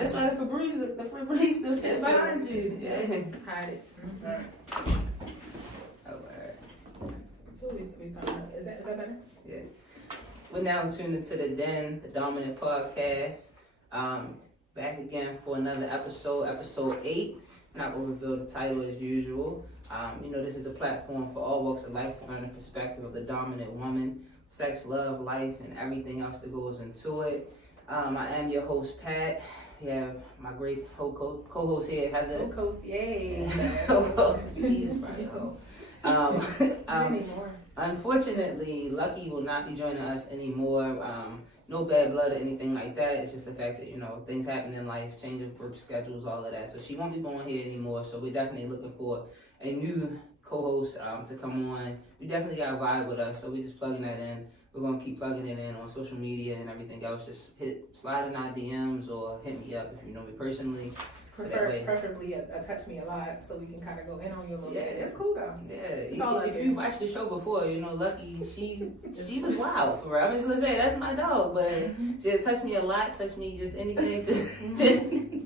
That's why the Febreze sits behind you. Yeah. Hide it. Mm-hmm. Oh, alright. So we starting. Is that better? Yeah. We're now tuned into the Den, the Dominant Podcast. Back again for another episode 8. Not gonna reveal the title as usual. This is a platform for all walks of life to learn the perspective of the dominant woman, sex, love, life, and everything else that goes into it. I am your host, Pat. We have my great co-host here, Heather. Co-host, yay. Co-host, she is probably Unfortunately, Lucky will not be joining us anymore. No bad blood or anything like that. It's just the fact that, things happen in life, change of work schedules, all of that. So she won't be going here anymore. So we're definitely looking for a new co-host to come on. We definitely got a vibe with us, so we're just plugging that in. We're going to keep plugging it in on social media and everything else. Just slide in our DMs or hit me up if you know me personally. Preferably touch me a lot so we can kind of go in on you a little bit. It's cool though. Yeah, if you watched the show before, Lucky, she was wild for real. I'm just gonna say that's my dog, but she touched me a lot, touched me just anything, just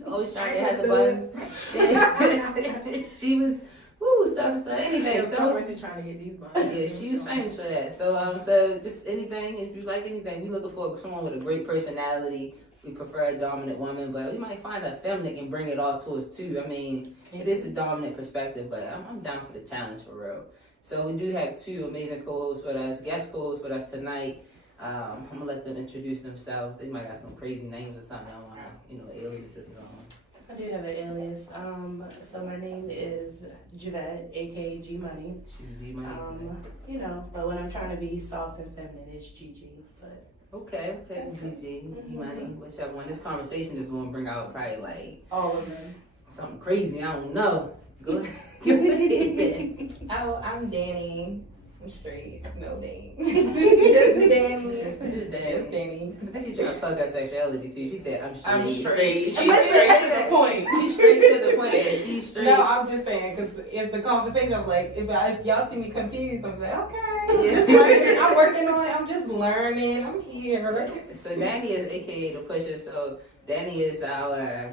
always trying to have the buttons. She was stuff, anything. So if you're trying to get these buns. Yeah, she was famous for that. So just anything, if you like anything, we looking for someone with a great personality. We prefer a dominant woman, but we might find a feminine and bring it all to us too. I mean, it is a dominant perspective, but I'm down for the challenge for real. So we do have 2 amazing co-hosts with us, guest co-hosts with us tonight. I'm gonna let them introduce themselves. They might got some crazy names or something. I want aliases on. I do have an alias. So my name is Javette, aka G Money. She's G Money. But when I'm trying to be soft and feminine, it's Gigi. But Okay, G Money, whichever one. This conversation is gonna bring out probably like all of them. Something crazy. I don't know. Go ahead. Oh, I'm Danny. I'm straight. No name. Just Danny. Just Danny. I think she tried to plug her sexuality too. She said, I'm straight. She's straight to the point. She's straight to the point that she's straight. No, I'm just saying, because if the conversation, I'm like, if y'all see me confused, I'm like, okay. I'm working on it. I'm just learning. I'm here. So Danny is AKA the pusher. So Danny is our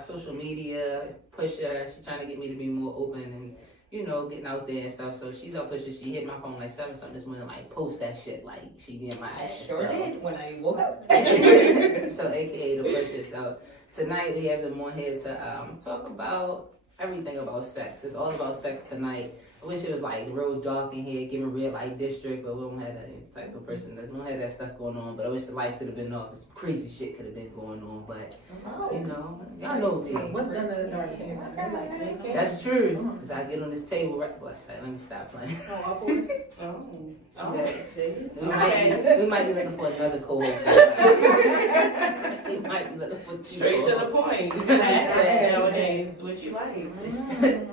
social media pusher. She's trying to get me to be more open and getting out there and stuff. So she's up pushing. She hit my phone like 7 something this morning, like post that shit, like she getting my ass. Sure did when I woke up. So AKA the pusher. So tonight we have them on here to talk about everything about sex. It's all about sex tonight. I wish it was like real dark in here, giving red light district, but we don't have that type of person. We don't have that stuff going on. But I wish the lights could have been off. Some crazy shit could have been going on. But y'all know me. What's done in the dark? That's true. Cause I get on this table right. Well, let me stop playing. We might be looking for another co-host. We might be looking for straight to the point. Nowadays, what you like?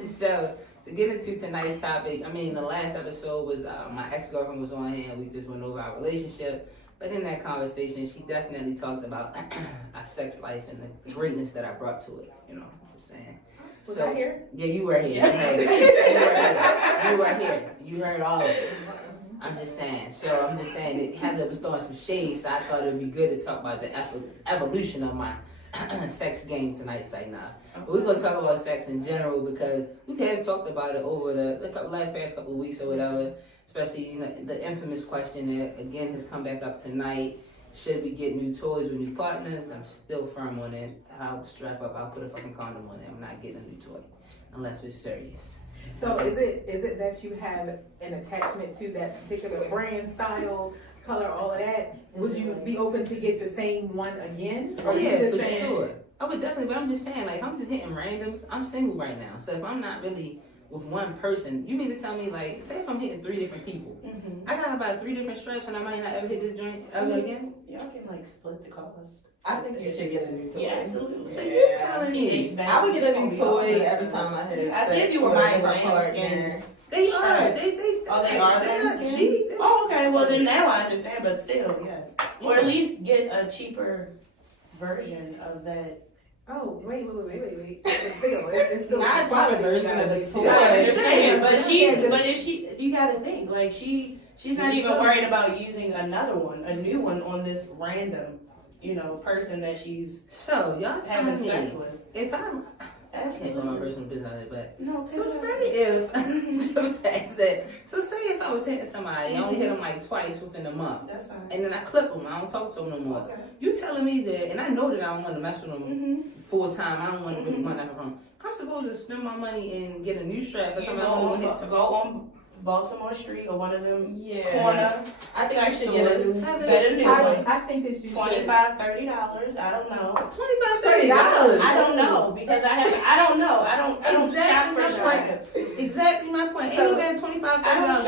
So. To get into tonight's topic, the last episode was my ex-girlfriend was on here and we just went over our relationship. But in that conversation, she definitely talked about our sex life and the greatness that I brought to it. Just saying. Was I here? Yeah, you were here. You were here. You heard all of it. I'm just saying. So I'm just saying that Heather was throwing some shade, so I thought it would be good to talk about the evolution of my sex game tonight. But we're going to talk about sex in general because we haven't talked about it over the past couple of weeks or whatever, especially the infamous question that again has come back up tonight. Should we get new toys with new partners? I'm still firm on it. I'll strap up, I'll put a fucking condom on it. I'm not getting a new toy unless we're serious. So is it that you have an attachment to that particular brand, style, color, all of that? Would you be open to get the same one again? Or yeah, just for saying, sure. I would definitely, but I'm just saying, like, I'm just hitting randoms. I'm single right now, so if I'm not really with one person, you mean to tell me, like, say if I'm hitting 3 different people, I got about 3 different straps and I might not ever hit this joint ever again? Y'all can, like, split the cost. I think you should get a new toy. Yeah, absolutely. So you're telling me I would get a new toy every time I hit. I see if you were buying lambskin. They are. They are lambskin? Oh, okay. Well, then now I understand, but still, yes. Or at least get a cheaper version of that. Oh, wait. It's still not a cheaper version of the toy. I understand, but if you gotta think, like, she's not even worried about using another one, a new one on this random. person that she's So y'all telling having me sex with. if I'm I can't put my Absolutely. personal business on it, but No, so pick it say up. if so say if I was hitting somebody, I only hit them like twice within a month, That's fine. and then I clip them, I don't talk to them no more. Okay. You telling me that, and I know that I don't want to mess with them Mm-hmm. full time. I don't want to really want nothing from them. I'm supposed to spend my money and get a new strap for You somebody go I on, want to hit to go on Baltimore Street or one of them Yeah. corner I think you should get a new. Get a new one. I think that you should. $25, $30. I don't know. $25, $30. I don't know because I don't know. I don't shop for stripes. Exactly my point. So, Ain't that $25,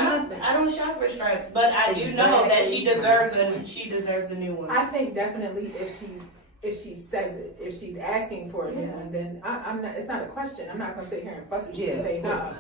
nothing. I don't shop for stripes, but I do know that she deserves a new one. I think definitely if she says it, if she's asking for a new one, then I'm not. It's not a question. I'm not gonna sit here and fuss with you and say no.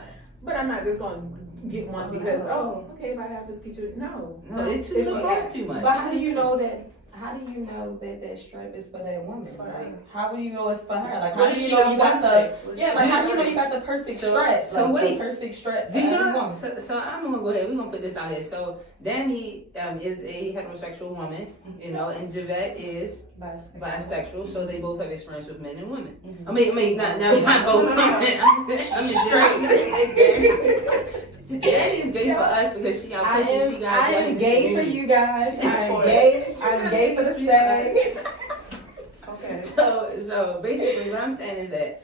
But I'm not just gonna get one because okay, but I'll just get you. No, It too If she costs asks. too much. But how do you know that? How do you know that that stripe is for that woman? For Like, her. how do you know it's for her? Like, What how did do you she know you got want the? sex? Yeah, like how do you know you got the perfect So- strap? so like, wait. the perfect strap. Do for you every know? woman. So I'm gonna go ahead. We're gonna put this out here. So Danny is a heterosexual woman, and Javette is bisexual. So they both have experience with men and women. Mhm. I mean, not both. I'm just straight. Danny's gay for us because she out I pushing. She got. I am gay for you guys. I'm gay. I'm gay for the sex. Okay. So basically, what I'm saying is that.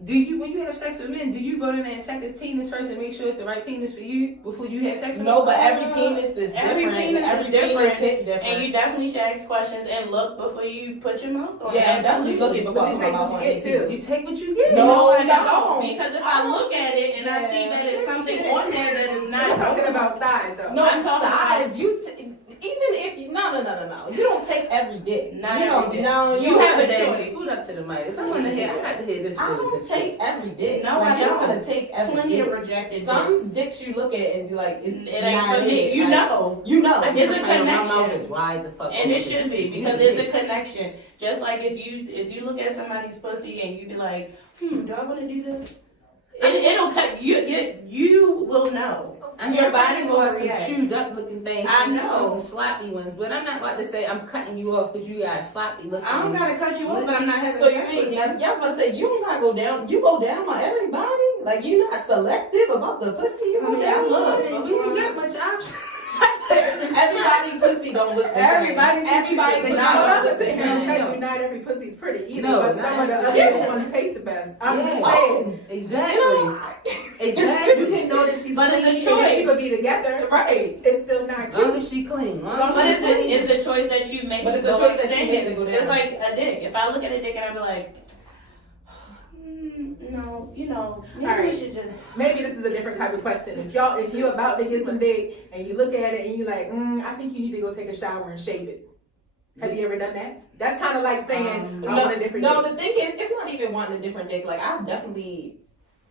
When you have sex with men, do you go in there and check his penis first and make sure it's the right penis for you before you have sex with him? No, but every penis is Every different. penis is every different, penis hit different. And you definitely should ask questions and look before you put your mouth on it. Yeah, I'm definitely looking before But I you put take my what mouth you on get it, too. You take what you get. No, I I don't. don't. Because if I look at it and I see that it's something on there that is I'm not talking about size though. No, I'm talking size. about- Even if you no. You don't take every dick. Not you know, every dick. No, You you have a Daddy, choice. scoot up to the mic. If I want to hear, I got to hear this. I don't foolishness. take every dick. No, like, I you're not don't. gonna take every Plenty of dick. rejected Some dicks. dicks you look at and be like, it's It ain't not for me. it. You Like, know. You know. Like, it's a My mouth connection. is wide the fuck And it open. should be because it's a connection. Just like if you look at somebody's pussy and you be like, do I want to do this? It'll cut you. You will know. Your body will have some react. chewed up looking things. I know. Some sloppy ones, but I'm not about to say I'm cutting you off because you got sloppy looking. I don't gotta cut you off, but I'm not having So you sex with ain't. you. Y'all was about to say you don't gotta go down. You go down on everybody. Like you're not selective about the pussy. You I go mean, down. I look. on it. You ain't got much options. Everybody pussy don't look the same. Everybody pussy don't I'm look just sitting here and No. tell you not every pussy's pretty either, No, but not some of the every- other Yeah. ones taste the best. I'm just Yeah. saying. Exactly. You know, Exactly. You can know that she's But it's a clean and that she choice. could be together. Right. It's still not Long cute. as she clean. Long But as she clean. it's the choice that you make. But it's to the go choice that you extend make it. to go down. Just like a dick. If I look at a dick and I be like, no, maybe we Alright. should just. Maybe this is a different type of question. If you're about to get some dick and you look at it and you're like, I think you need to go take a shower and shave it. Have you ever done that? That's kind of like saying, I want a different No, dick. the thing is, it's not even wanting a different dick. Like I definitely.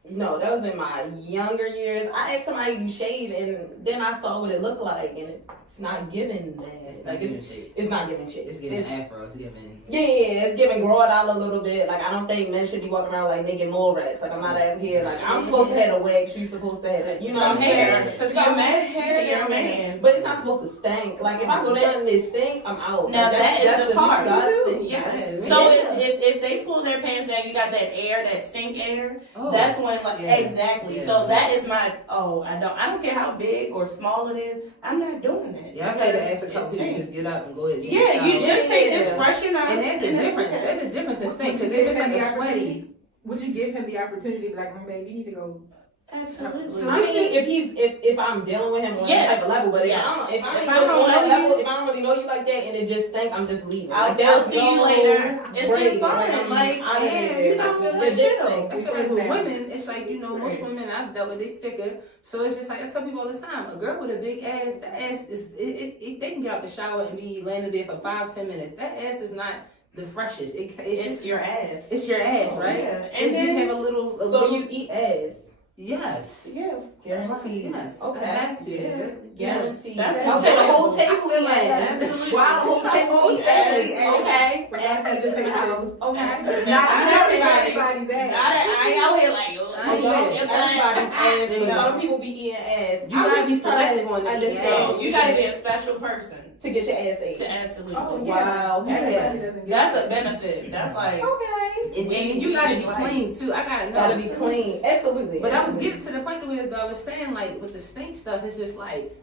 No, that was in my younger years. I asked somebody to shave, and then I saw what it looked like, and it's not giving that. Like it's not giving shit. It's giving afro. It's giving. Yeah, it's giving grow it out a little bit. Like I don't think men should be walking around like naked mole rats. Like I'm not out here. Like I'm supposed to have a wig. She's supposed to have it. You know Some what I'm hair, saying? 'cause You got you're a man, hair, you're a man. But it's not supposed to stink. Like if I go down and it stink, I'm out. Now Like, that is the part. disgusting. Yes. Yeah. So Yeah. if they pull their pants down, you got that air, that stink air. Oh. That's when like Yeah. exactly. Yeah. So that is my I don't care how big or small it is. I'm not doing that. Yeah, I've had to ask a couple It people stinks. just get up and go ahead. Yeah, you just take this Yeah. freshener. And there's a difference. There's a difference in stink. Because if it's like a sweaty. Would you give him the opportunity to be like, babe, you need to go? Absolutely. So I mean, if I'm dealing with him on Yeah. that type of level, but Yes. if I If don't I really don't on that know level, you- if I don't really know you like that and it just stink, I'm just leaving. I'll that's see you so later. It's great. been fun. I'm Like, out of yeah, here. you're not feeling The shit dick though. stink. I feel like with women, it's like, most women I've dealt with, they thicker. So it's just like, I tell people all the time, a girl with a big ass, that ass is, they can get out the shower and be laying there for 5-10 minutes. That ass is not the freshest. It's your ass. It's your ass, Oh, right? yeah. So And you then- have a little. So you eat ass. Yes. Yeah. Guaranteed. Yes. Okay. I have to. Yeah. Guaranteed. That's okay, the whole impossible. table is ass. Absolutely. Wow, the whole table is ass. Okay. Ass is a show. Okay. Absolutely. Not everybody. everybody's ass. I ain't out here like, Everybody's ass. There you go. Some people be eating ass. You gotta be selective on the I just eating don't. ass. You gotta be a special person. to get your ass ate. To absolutely. Oh, yeah. Wow. Okay. Everybody doesn't get That's that. a benefit. That's like. Okay. And you gotta be clean too. I gotta know. Gotta be clean. Absolutely. But I was getting to the point where I was saying, like, with the stink stuff, it's just like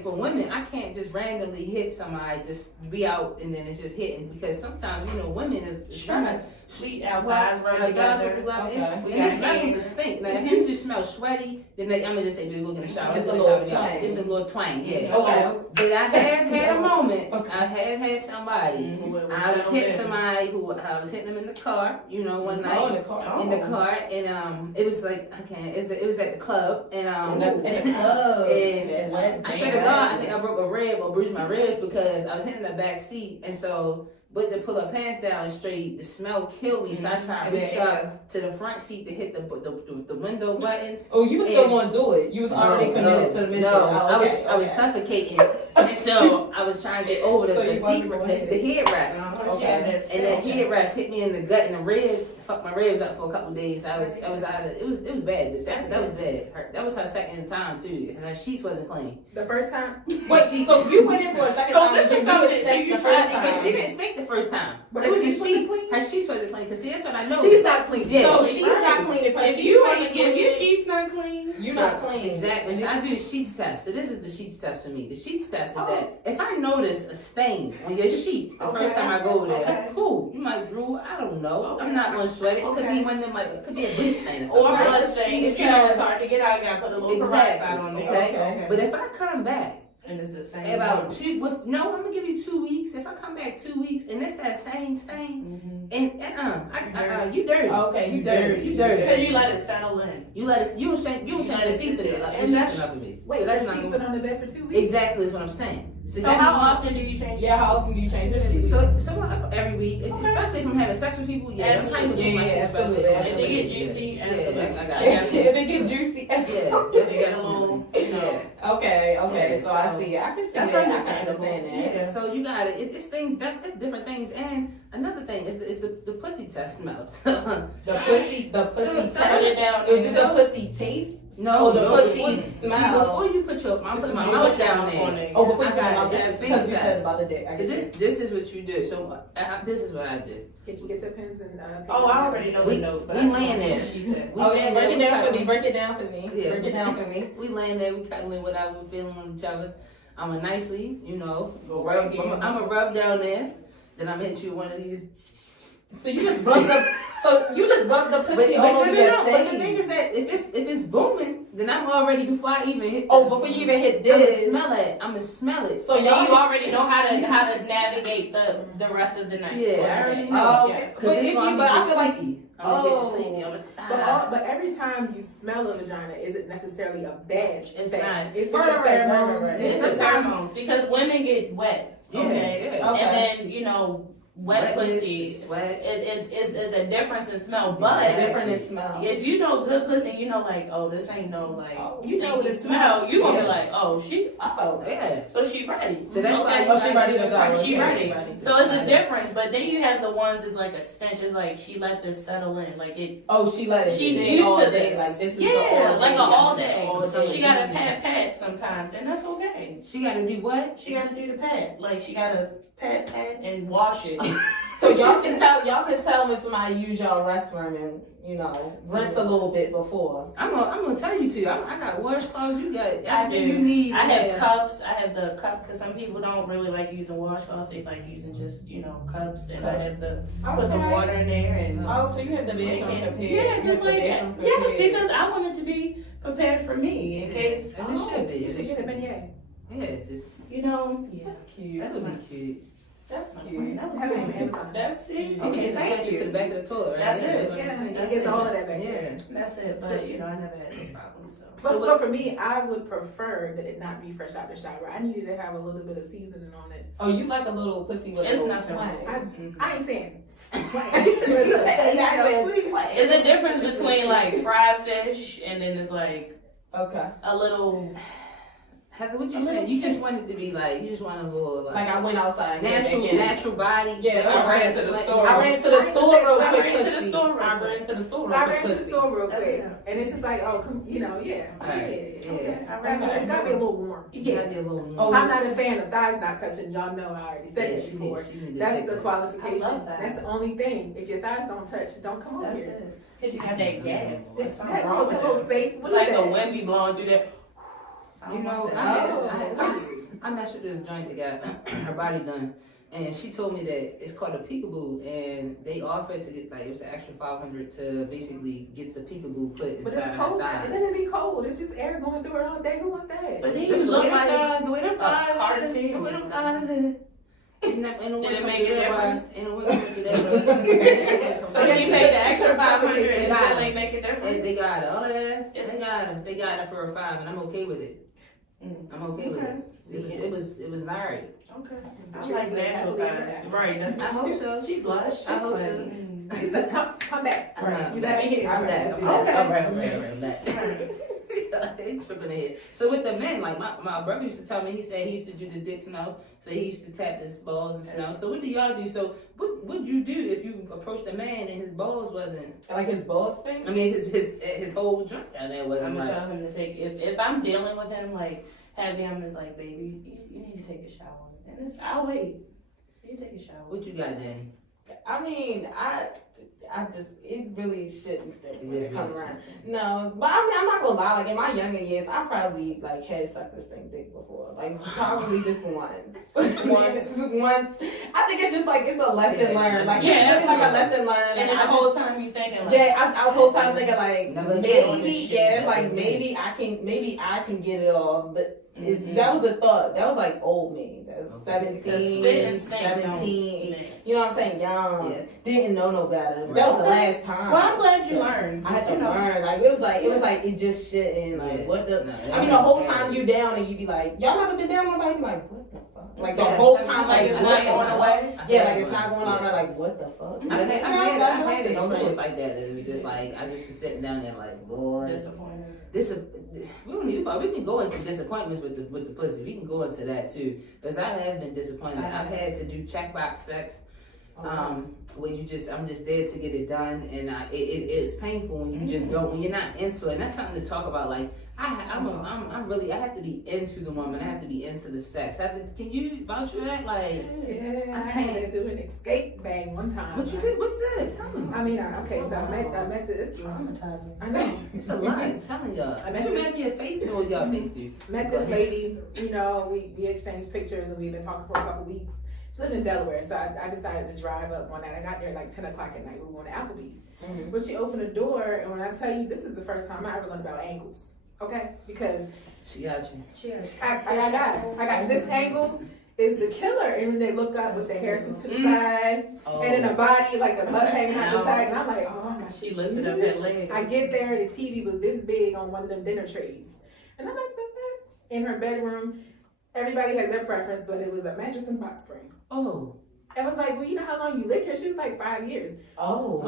for women, I can't just randomly hit somebody, just be out and then it's just hitting, because sometimes, you know, women is Stress. We our guys rub together. Okay. And there's levels of stink. Now, if you just smell sweaty, then I'm gonna just say, baby, we're gonna shower. It's Let's a go little shower. twang. It's a little twang, yeah. Okay. But I have had a moment. Okay. I have had somebody. I was hitting somebody who I was hitting them in the car, you know, one night. Oh, in the car. In the car, and it was like it was at the club, and In the club. and I said to God, I think I broke a rib or bruised my ribs because I was hitting the back seat, and so. But to pull her pants down straight, the smell killed me. So I tried to reach up to the front seat to hit the window buttons. Oh, you was still gonna do it. You was already committed to the mission. No, Oh, okay. I was suffocating, and so I was trying to get over So the you seat, wasn't the headrest. Okay. And that headrest hit me in the gut and the ribs, fucked my ribs up for a couple of days. I was out of it was bad. That was bad. That was her second time too. Her sheets wasn't clean. The first time? Wait, so you went in for a second So time? this is and you something was that sick you the tried first to- time. So she didn't stink the first time. But It was her the sheets wasn't sheet. clean? Her sheets wasn't clean. Cause see, that's what I know. She's not clean. Yeah. So she's not clean if her If sheets you wasn't ain't if clean. your sheets not clean. You're So, not clean. Exactly. So I do the sheets test. So this is the sheets test for me. The sheets test is Oh. that if I notice a stain on your sheets the first time I go over there, Okay. cool, you might drool. I don't know. Okay. I'm not gonna sweat it. It could Okay. be one of them, like, it could be a bleach stain or Or something. right? blood stain. If you know it's hard to get out, you gotta put a little Exactly. peroxide on there. Okay. But if I come back And it's the same. about I'm gonna give you 2 weeks. If I come back 2 weeks and it's that same stain, and you dirty. Okay, You dirty. You dirty. Because you let it settle in. You let us. You don't change the seats in it. Like, And that's- enough of me. Wait, So but that's she's not been on the bed for 2 weeks? exactly is what I'm saying. So that how means- often do you change? Yeah, how often do you change your sheets? So every week, especially if I'm having sex with people. Yeah, that's how you change my Yeah, shit. absolutely, Especially If they get absolutely. juicy, Yeah, absolutely. I got If it. they get juicy. Yeah, If you get a little, you know. yeah. Okay, so I So- see. I can see That's that. I can understandable. understand that. Yeah. So you got it. It's things. It's different things. And another thing is the pussy test smells. The pussy So- test. Put it down. Is it the pussy taste? No, Oh, the no, pussy See, smell. before you put your, I'm putting my You mouth put your down mouth on there. it. Oh, before I you got got it. It's a because finger you said test. about the dick. I So get this is what you do. So this is what I do. Get your pens and Oh, I already know the notes. But we I just laying know there. what she said. We Oh laying yeah, there, break it we down for me. cuddling. Break it down for me. Yeah. Break it down for me. We laying there, we cuddling whatever, we feeling on each other. I'ma nicely, Go right here. I'ma rub down there. Then I'm hit you with one of these. So you just rub the pussy all over your But the face. thing is that if it's booming, then I'm already before I even hit. Oh, before you even hit I'ma this. smell it. I'ma smell it. So So now you y'all. already know how to navigate the rest of the night. Yeah, I already know. Oh, Yes. Cause But it's if gonna you, be but I feel like sleepy. I'm gonna get Oh. sleepy. I'm But every time you smell a vagina, is it necessarily a bad It's thing? not. It's Right, a right, right, pheromones. right. It's And a sometimes pheromones because women get wet. Okay. Yeah. Okay. And then wet Wetness, pussy. sweat. It's a difference in smell, Yeah. but. Different in smell. If you know good pussy, you know like, oh, this ain't no like, Oh, you know what it stinky smell. You gonna be Yeah. like, oh, Yeah. so she ready. So that's why Okay. you she ready to go. She Okay. ready. So it's a difference, but then you have the ones that's like a stench. It's like she let this settle in, like it. Oh, she let it. She's sit used all to day, this. Like this is Yeah, the like an all day. All So she day. got to pat sometimes, and that's okay. She gotta do what? She got to do the pat, like she got to pat and wash it. So y'all can tell when somebody use y'all restroom and rinse a little bit before. I'm gonna tell you too. I got washcloths. You got I everything do. you need. I have Yeah. cups. I have the cup because some people don't really like using washcloths. They like using just cups, and I have the put the water in there and. Oh, so you have the bed prepared. Yeah, because like You have the yes, bedroom because I want it to be prepared for me in case As it should be. you should get a beignet. Yeah, it's just Yeah, cute. that would be cute. that's my Cute. point. That was Have it on good. Amazon. That's it. Okay, Okay, so thank attach it to the you. back of the toilet, right? That's it. Yeah, That's it gets it. all of that back Yeah. there. That's it. But I never had this problem. So. But for me, I would prefer that it not be fresh out the shower. I needed to have a little bit of seasoning on it. Oh, you like a little pussy with a It's little nothing twang. wrong. I ain't saying It's a difference between like fried fish and then it's like Okay. a little. Heather, what you saying? You just wanted to be like, you just want a little Like I went outside. and came back in. natural body. Yeah, I ran to the store. I ran to the store real I quick. ran to the pussy. store real I quick. ran to the store real I quick. ran to the pussy. store real That's quick, enough. and it's just like, oh, you know, yeah, Alright, yeah. yeah. I ran to the It's gotta be a store. little warm. Yeah. Be a little Oh, I'm not a fan of thighs not touching. Y'all know I already said yeah, this before. she That's thick the ones. qualification. I love that. That's the only thing. If your thighs don't touch, don't come over That's here. it. Cause you have that gap. It's There's something that wrong with little that. space. What It's is like the that? wind be blowing through that. I You don't know, want I, that. I messed with this joint that got her body done, and she told me that it's called a peekaboo, and they offered to get like it was an extra $500 to basically get the peekaboo put But inside it's her cold. It thighs. doesn't be cold. It's just air going through it all day. Who wants that? But then The you look way them like thighs, the way them a thighs, cartoon. the way them thighs. And the Did it make a difference? And the way it So Yeah, she she paid the got- she extra got 500 and $500. still ain't make a And difference. they got it. All of that. It's- They got it for a $5, and I'm okay with it. I'm okay with it. It was alright. Okay. I Patrice like lived natural happily ever thighs. after. Right. I hope so. She blushed. I hope so. Mm. She said, come back. Right. You Let back? me hear. I'm back. I'm All back. right. I'm back. I'm back. They tripping ahead. So with the men, like my brother used to tell me, he said he used to do the dick snow. So he used to tap his balls and snow. So what do y'all do? So what would you do if you approached a man and his balls wasn't? Like his balls thing. I mean, his whole joint down there I'm wasn't gonna right. tell him to take if I'm dealing with him like heavy, I'm just like, baby, you need to take a shower. And I'll wait. You take a shower. What you got, Danny? I mean, I just, it really shouldn't fit Is when this it comes really around. something? No, but I mean, I'm not gonna lie. Like in my younger years, I probably like had sucked this thing dick before. Like probably just once. once. I think it's just like it's a lesson Yeah, learned. Like yeah, it's like a lesson learned. And then the I whole time you thinking like, yeah, I was whole time thinking like Never again on maybe this shit. yeah, Never like again. maybe I can get it off, but Mhm. that was the thought. That was like old me. That was Okay. 17, spit and stink 17, don't mix. you know what I'm saying? Young, Yeah. didn't know no better. Right. That was the last time. Well, I'm glad you learned. I had to You know. learn. Like it was like it just shouldn't. Like Yeah. what the? No, I mean, the whole time you down and you be like, y'all never been down. Nobody be like, what the fuck? Like the Yeah, whole sometimes time, Like like it's what not the going fuck? away. Yeah, like it's not going on. There, like what the fuck? I had I an experience like that. It was just like I just was sitting down there like, Lord, Disappointed. we can go into disappointments with the pussy. We can go into that too, because I have been disappointed. I've had to do checkbox sex, where I'm just there to get it done, and it's painful when you just don't, when you're not into it. And that's something to talk about. Like I have to be into the woman. I have to be into the sex. Can you vouch for that? Like, Yeah, I had to do an escape bang one time. what you did? What's that? Tell me. I mean, okay, so I met this. Traumatizing. I know. It's a lot. I'm telling y'all. I I met met you this- met your face or your face, dude. Met this lady, you know, we exchanged pictures and we've been talking for a couple weeks. She lived in Delaware, so I decided to drive up one night. I got there at like 10 o'clock at night. We were going to Applebee's. Mhm. But she opened the door, and when I tell you, this is the first time I ever learned about angles. Okay? Because She got you. I got this angle is the killer, and when they look up with the hair to the side, and then the body, like the butt hanging out the side, and I'm like, oh my She lifted up that leg. I get there, the TV was this big on one of them dinner trays. And I'm like, the fuck? In her bedroom, everybody has their preference, but it was a mattress and box spring. Oh. I was like, well, you know how long you lived here? She was like 5 years. Oh,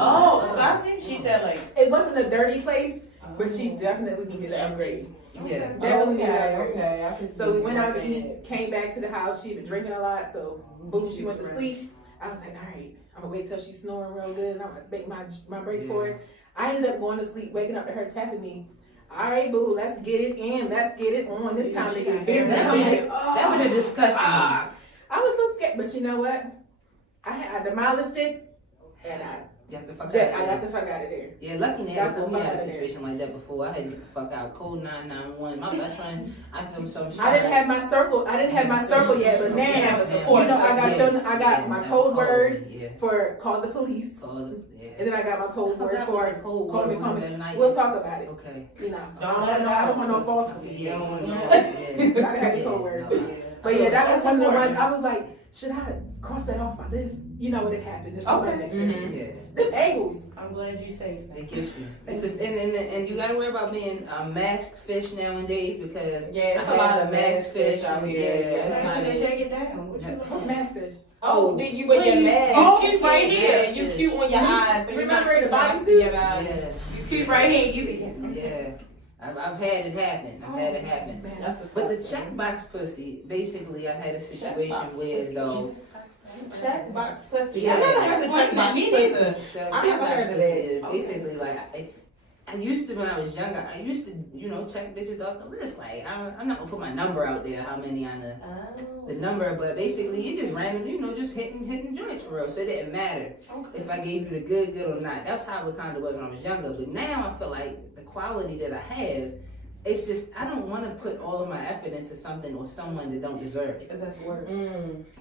so I see. She said like, It wasn't a dirty place, but she definitely needed an upgrade. Yeah. Definitely needed an upgrade. Okay, I can So we see went out to that. eat, came back to the house. She'd been drinking a lot, so boom, she went to sleep. I was like, all right, I'm gonna wait till she's snoring real good, and I'm gonna make my break for her. I ended up going to sleep, waking up to her tapping me. All right, boo, let's get it in, let's get it on. This time to get busy. That I'm would like, oh. that would have disgusted me. I was so scared, but you know what? I demolished it, and I You have to fuck got the fuck out of there. Yeah, lucky Got now, the we had fuck a out of situation like that before. I had to get the fuck out. Code 991. My best friend, I filmed some shit. I didn't have my circle. I didn't have my circle yet, but now support you know I got my code word Yeah. for call the police, Yeah. and then I got my code word for code call me, word call me. that night. We'll talk about it. Okay. You know, Don't let I don't want no false ones. Yeah. Gotta have the code word. But yeah, that was one of the ones I was like, should I cross that off by this? You know what had happened? It's Okay. Yeah. The angles. I'm glad you safe. They get you. It's the, and you gotta worry about being a masked fish nowadays because Yeah, it's I a lot had of masked fish out here. Yeah. That's Tell kinda- her to take it down. What you What's mass fish? Oh, then you wear your mask. Oh, You keep right cute, here. Yeah, you cute on your eyes. Remember the bodysuit? bodysuit? Your eyes. Yeah. You keep right here. You Yeah. I've had it happen. But the checkbox pussy, basically, I had a situation where though. Checkbox pussy. Yeah, I never heard of checkbox Me pussy. neither. So I never heard checkbox of pussy it. is basically like I used to when I was younger. I used to check bitches off the list. Like I'm not gonna put my number out there. How many on the number? But basically, you just randomly just hitting joints for real. So it didn't matter if I gave you the good or not. That's how it kind of was when I was younger. But now I feel like the quality that I have. It's just, I don't want to put all of my effort into something or someone that don't deserve it. Because that's work.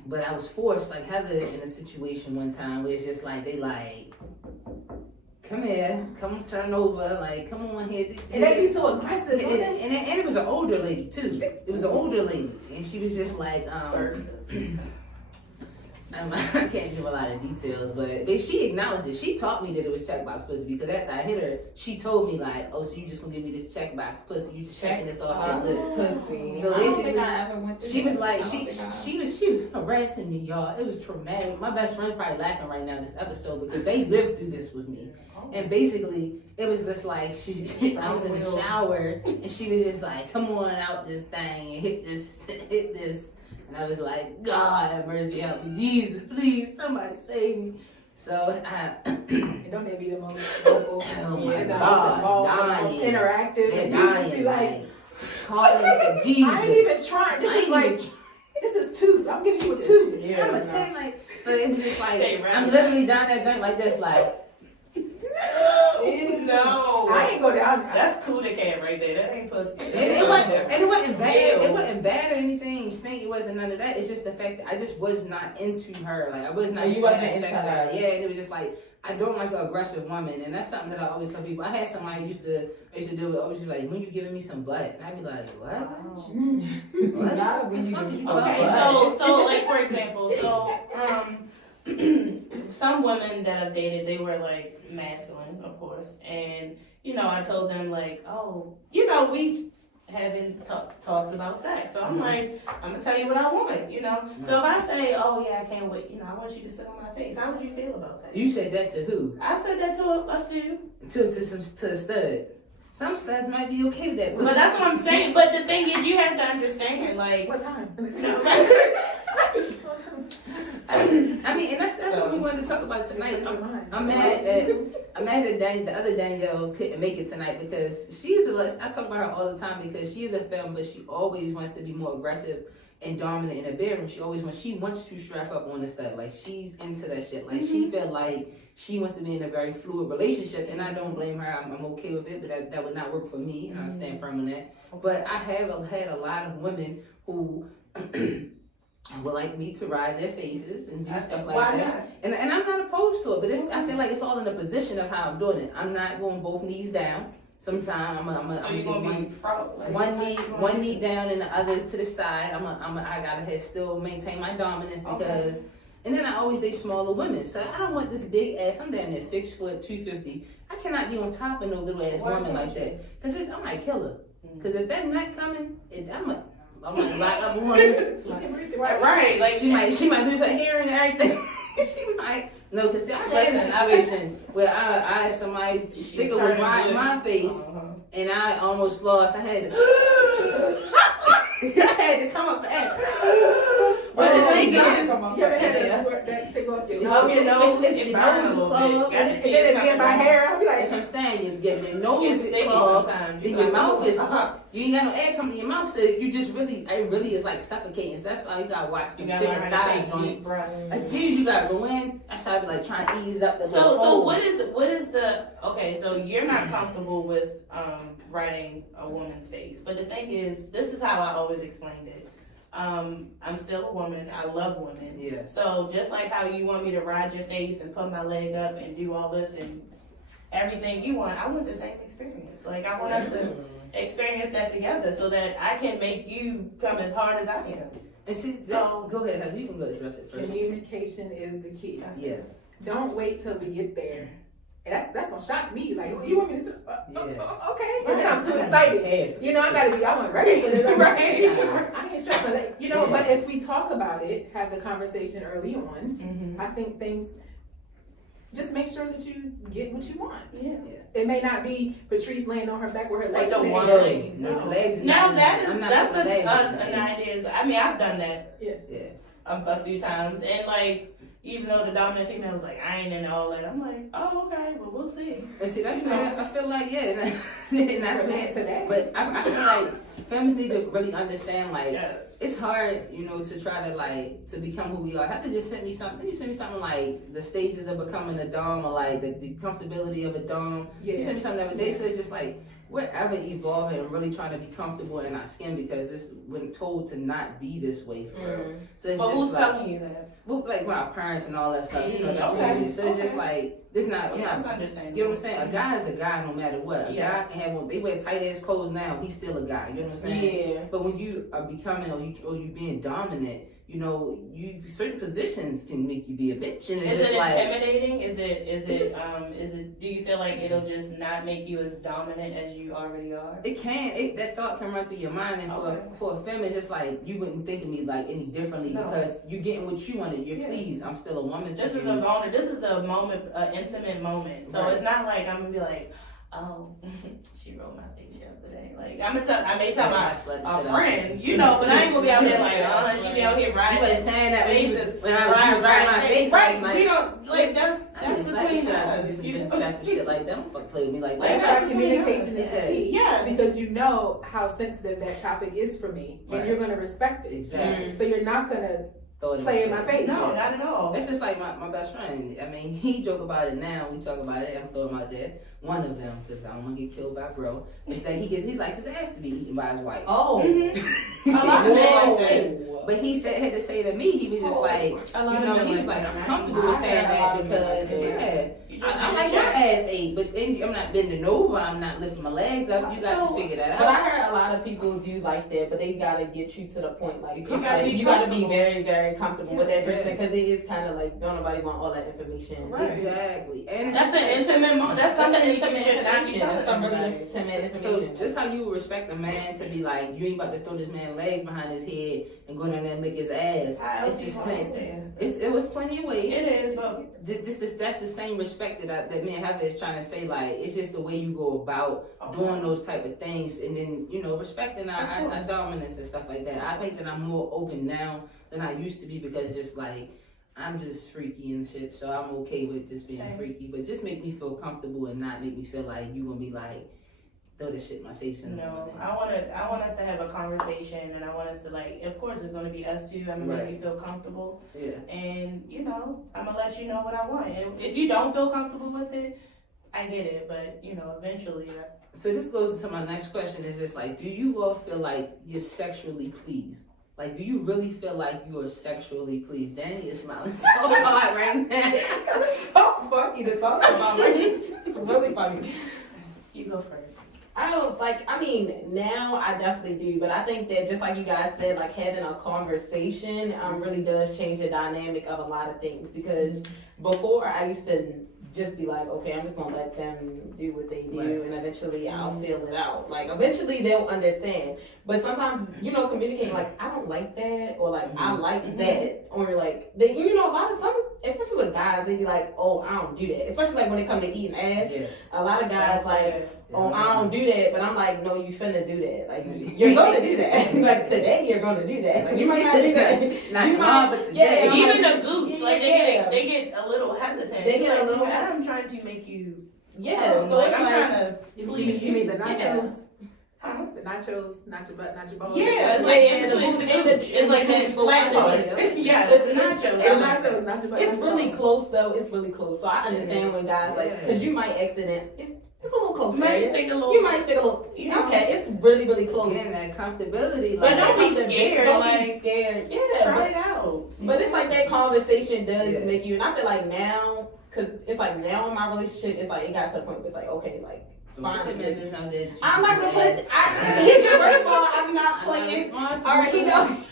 But I was forced, like Heather in a situation one time where it's just like, they like, come here, come turn over, like, come on here. And they be so aggressive. And it was an older lady too. It was an older lady. And she was just like, I can't give a lot of details, but she acknowledged it. She taught me that it was checkbox pussy because after I hit her, she told me like, "Oh, so you just gonna give me this checkbox pussy? You just checking this off your list?" Pussy. So I don't basically, think I ever went through she was that. like, she was harassing me, y'all. It was traumatic. My best friend's probably laughing right now this episode because they lived through this with me. And basically, it was just like I was in the shower and she was just like, "Come on out this thing and hit this." And I was like, God have mercy, help me. Jesus, please, somebody save me. So And don't they be the most vocal, oh my the God, most involved, the most dying. interactive, They're and you just be dying, like, calling for Jesus. I ain't even trying. This is 2. I'm giving you a 2. Yeah, I'm a 10, like, so it was just like, Hey, I'm literally down that joint like this, like. No. I ain't go down there. That's Cuda cat right there. That ain't pussy. It wasn't bad. Ew. It wasn't bad or anything. Snake. It wasn't none of that. It's just the fact that I just was not into her. Like I was not into having sex with her. Yeah, and it was just like I don't like an aggressive woman, and that's something that I always tell people. I had somebody I used to do it. Always be like, when you giving me some butt, and I'd be like, what? What? Not when you What the fuck give you me talking Okay, about? so like for example, some women that I've dated, they were like masculine, of course, and I told them like, oh, we having talks about sex, so I'm like, I'm gonna tell you what I want, So if I say, oh yeah, I can't wait, I want you to sit on my face, how would you feel about that? You said that to who? I said that to a few. To a stud. Some studs might be okay with that. But that's what I'm saying. But the thing is, you have to understand, like. What time? I mean, and that's what we wanted to talk about tonight. I'm mad that the other Danielle couldn't make it tonight because I talk about her all the time because she is a femme, but she always wants to be more aggressive and dominant in a bedroom. She wants to strap up on the stud. Like she's into that shit. Like she felt like she wants to be in a very fluid relationship, and I don't blame her. I'm okay with it, but that would not work for me, and I stand firm on that. But I have had a lot of women who would like me to ride their faces and do stuff like that. And I'm not opposed to it, but I feel like it's all in the position of how I'm doing it. I'm not going both knees down. Sometimes I'm going one knee down and the others to the side. I gotta still maintain my dominance because. And then I always date smaller women, so I don't want this big ass. I'm down there 6 foot 250. I cannot be on top of no little ass woman like that, cause I might kill her. Cause if that nut coming, I might lock up one. Right, like she might do some hair and everything. She might. No, cause I had a situation where I had somebody think it was my face, and I almost lost. I had to come up for air. But the thing is, you ever had to squirt that shit off your nose? your nose it burns a little bit. And then it be in my hair. I'll be like, that's what I'm saying. Your nose is clogged, and your mouth is you ain't got no air coming to your mouth, so you just it really is like suffocating. So that's why you gotta watch the bigger thigh joints. Like you gotta go in. That's why I be like trying to ease up the little So what is the okay? So you're not comfortable with riding a woman's face, but the thing is, this is how I always explained it. I'm still a woman. I love women. Yeah. So just like how you want me to ride your face and put my leg up and do all this and everything you want, I want the same experience. Like I want us to experience that together so that I can make you come as hard as I am. And see, go ahead, Heather. You can go address it first. communication is the key. Yeah. Don't wait till we get there. And that's gonna shock me. Like, you want me to say, okay. And then I'm too excited. I wasn't ready for this. I ain't stressed for that. But if we talk about it, have the conversation early on, I think things just make sure that you get what you want. Yeah. It may not be Patrice laying on her back with her legs. don't in the want air. to. No, legs. Now that's I'm not an putting legs in the air. idea. I mean, I've done that Yeah. a few times, and like even though the dominant female was like, I ain't into all that, I'm like, oh okay, well we'll see. And see, that's why I feel like and that's For why. today. But I feel like femmes need to really understand like. Yes. It's hard, to try to like to become who we are. Heather just sent me something. You sent me something like the stages of becoming a dom, or like the comfortability of a dom. Yeah. You sent me something the other day. So it's just like we're ever evolving and really trying to be comfortable in our skin because we're told to not be this way for real. So it's But just who's like, telling you that? well, like our parents and all that stuff. That's Okay. what it is. So it's just like this not. Yeah, that's understandable. You know what I'm saying? A guy is a guy no matter what. A Yes. guy can have they wear tight ass clothes now. He's still a guy. You know what I'm saying? Yeah. But when you are becoming or you being dominant, you certain positions can make you be a bitch, and it's Is just it like intimidating? Is It's it? Do you feel like it'll just not make you as dominant as you already are? it can. That thought can run through your mind, and Okay. for a femme, it's just like you wouldn't think of me like any differently No. because you're getting what you wanted. You're Yeah. pleased. I'm still a woman. This to is you. a moment. This is the moment, intimate moment. So Right. it's not like I'm gonna be like, oh, she rolled my face yesterday. Like I may tell my Slap the a shit out friend, of but I ain't gonna be out there like, she be out here You riding. wasn't saying that faces. when I was riding my face. I was Right, like, we don't like that's I that's just slap the between shit out of us. you. Just slap the shit like that. Don't fuck play with me like Like, That's that. why That's between communication us. is the key. Yes. Because you know how sensitive that topic is for me, and Right. you're gonna respect it. Exactly. So you're not gonna Throw it play in my face. No, not at all. That's just like my best friend. I mean, he joke about it now. We talk about it. I'm throwing him out there. One of them, because I don't want to get killed by bro, is that he likes his ass to be eaten by his wife. Oh. A lot of men say. But he had to say to me, he was just like, A lot of men he was like, I'm comfortable with saying that because, I like your ass ate, but then I'm not bending over, I'm not lifting my legs up. You got to figure that But I out. heard a lot of people do like that, but they gotta get you to the point like You gotta be you gotta be comfortable. very, very comfortable with that person Yeah. because it is kind of like don't nobody want all that information. Right. Exactly. And it's That's just an like- intimate moment. That's something that you intimate should not be information. telling That's some really anybody. intimate So information. just how you would respect a man to be like, you ain't about to throw this man legs behind his head and go down there and lick his ass. How It's else the you same. same. It was plenty of ways. It is, but That's the same respect that me and Heather is trying to say. Like, it's just the way you go about doing those type of things, and then respecting our dominance and stuff like that. I think that I'm more open now than I used to be because just like I'm just freaky and shit, so I'm okay with just being Same. freaky. But just make me feel comfortable and not make me feel like you gonna be like throw this shit in my face. And no, I want us to have a conversation, and I want us to like. Of course, it's going to be us two. I'm gonna make you feel comfortable, Yeah. and I'm gonna let you know what I want. And if you don't feel comfortable with it, I get it. But eventually, So this goes to my next question: is just like, do you all feel like you're sexually pleased? Like, do you really feel like you are sexually pleased? Danny is smiling so hard right now. It's so funny to talk about. Like, it's really funny. you go first. Now I definitely do, but I think that just like you guys said, like having a conversation really does change the dynamic of a lot of things because before I used to just be like, okay, I'm just gonna let them do what they do, Right. and eventually I'll feel it out. Like eventually they'll understand. But sometimes, communicating like I don't like that, or like I like that, or like they, a lot of especially with guys, they be like, oh, I don't do that. Especially like when it comes to eating ass, Yeah. a lot of guys like, oh, I don't do that, but I'm like, no, you finna do that. Like you're gonna do that. Like today you're gonna do that. Like you might not do that. Not You tomorrow, might- but yeah, today. Even the gooch, like Yeah. they get a little hesitant. They get a Like, little I'm trying to make you. Yeah, so like it's I'm like, trying to. You mean the nachos? Huh? The nachos, not your butt, not your balls. Yeah, it's Yeah, like and in the between the gooch, and the- gooch. It's like that flat part. Yeah, It's it's nachos. The nachos, not your butt. it's not your really balls. close though. It's really close. So I understand when guys like, because you might accident. It's a little close. You might right? stick a little. You might stick a little. You know. Okay, it's really, really close. Again, that comfortability. But Like, don't be scared, Don't like, be scared. Yeah. Try it out. But it's like that conversation does Yeah. make you, and I feel like now, cause it's like now in my relationship, it's like it got to the point where it's like, okay, like fine. I'm not gonna put. First of all, I'm not playing. Or he don't.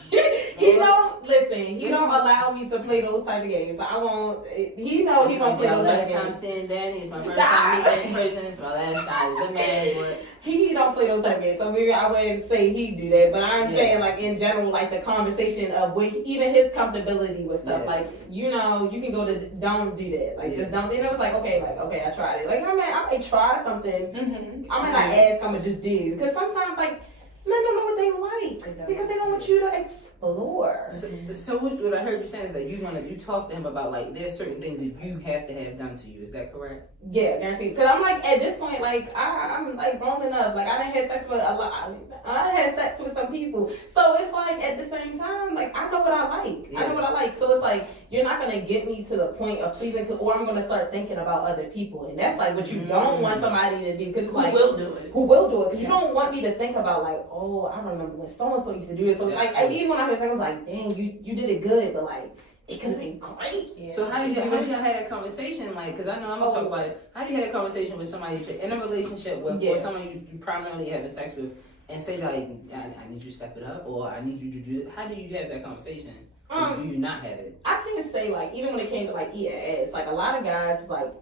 listen, he don't allow me to play those type of games. I won't, he knows he won't play those type of last time games. seeing Danny, it's my first time meeting in person, it's my last time, the man, boy. He don't play those type of games, so maybe I wouldn't say he do that, but I'm Yeah. saying like in general, like the conversation of with even his comfortability with stuff, Yeah. like you know, you can go to don't do that, like Yeah. just don't. You know, it's like okay, I tried it. Like I might try something. Mm-hmm. I might not ask, I'm gonna just do because sometimes like men don't know what they like because they don't want you to explore. So what I heard you saying is that you talk to him about like there's certain things that you have to have done to you. Is that correct? Yeah, guaranteed. Because I'm like at this point, like I'm like grown enough. Like I done had sex with a lot. I had sex with some people. So it's like at the same time, like I know what I like. Yeah. I know what I like. So it's like you're not gonna get me to the point of pleasing, or I'm gonna start thinking about other people, and that's like what you don't want somebody to do. Because Who like will do it? who will do it? Because you Yes. don't want me to think about like, oh, I remember when so and so used to do it. So That's like true. even when I was like, I was like, dang, you did it good, but like it could have been great. Yeah. So how do y'all have that conversation? Like, because I know I'm gonna talk about it. How do you have that conversation with somebody that you're in a relationship with, Yeah. or someone you primarily having sex with, and say like, I need you to step it up, or I need you to do it? How do you have that conversation? Or do you not have it? I can't say like even when it came to like eating ass, like a lot of guys like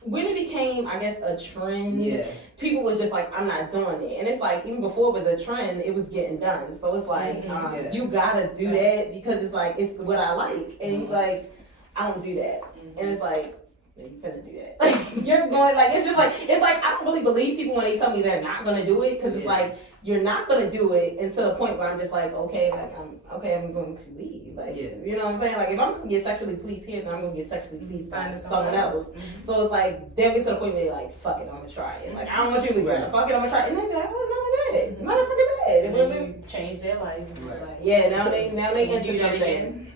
when it became I guess a trend, Yeah. people was just like I'm not doing it, and it's like even before it was a trend, it was getting done. So it's like Yeah. you gotta do that because it's like it's what I like, and he's like I don't do that, and it's like. Yeah, you finna do that. Like you're going like it's just like I don't really believe people when they tell me they're not gonna do it because it's Yeah. like you're not gonna do it until the point where I'm just like okay, like I'm going to leave. Like Yeah. you know what I'm saying? Like if I'm gonna get sexually pleased here, then I'm gonna get sexually pleased by Find someone else. So it's like they'll get to the point where they're like, fuck it, I'm gonna try it. Like I don't want you to leave. Right. Fuck it, I'm gonna try it. And then they're like, oh no, bad. Motherfucking bad. And then you change their life. Right. Yeah, now they You into do that something. again.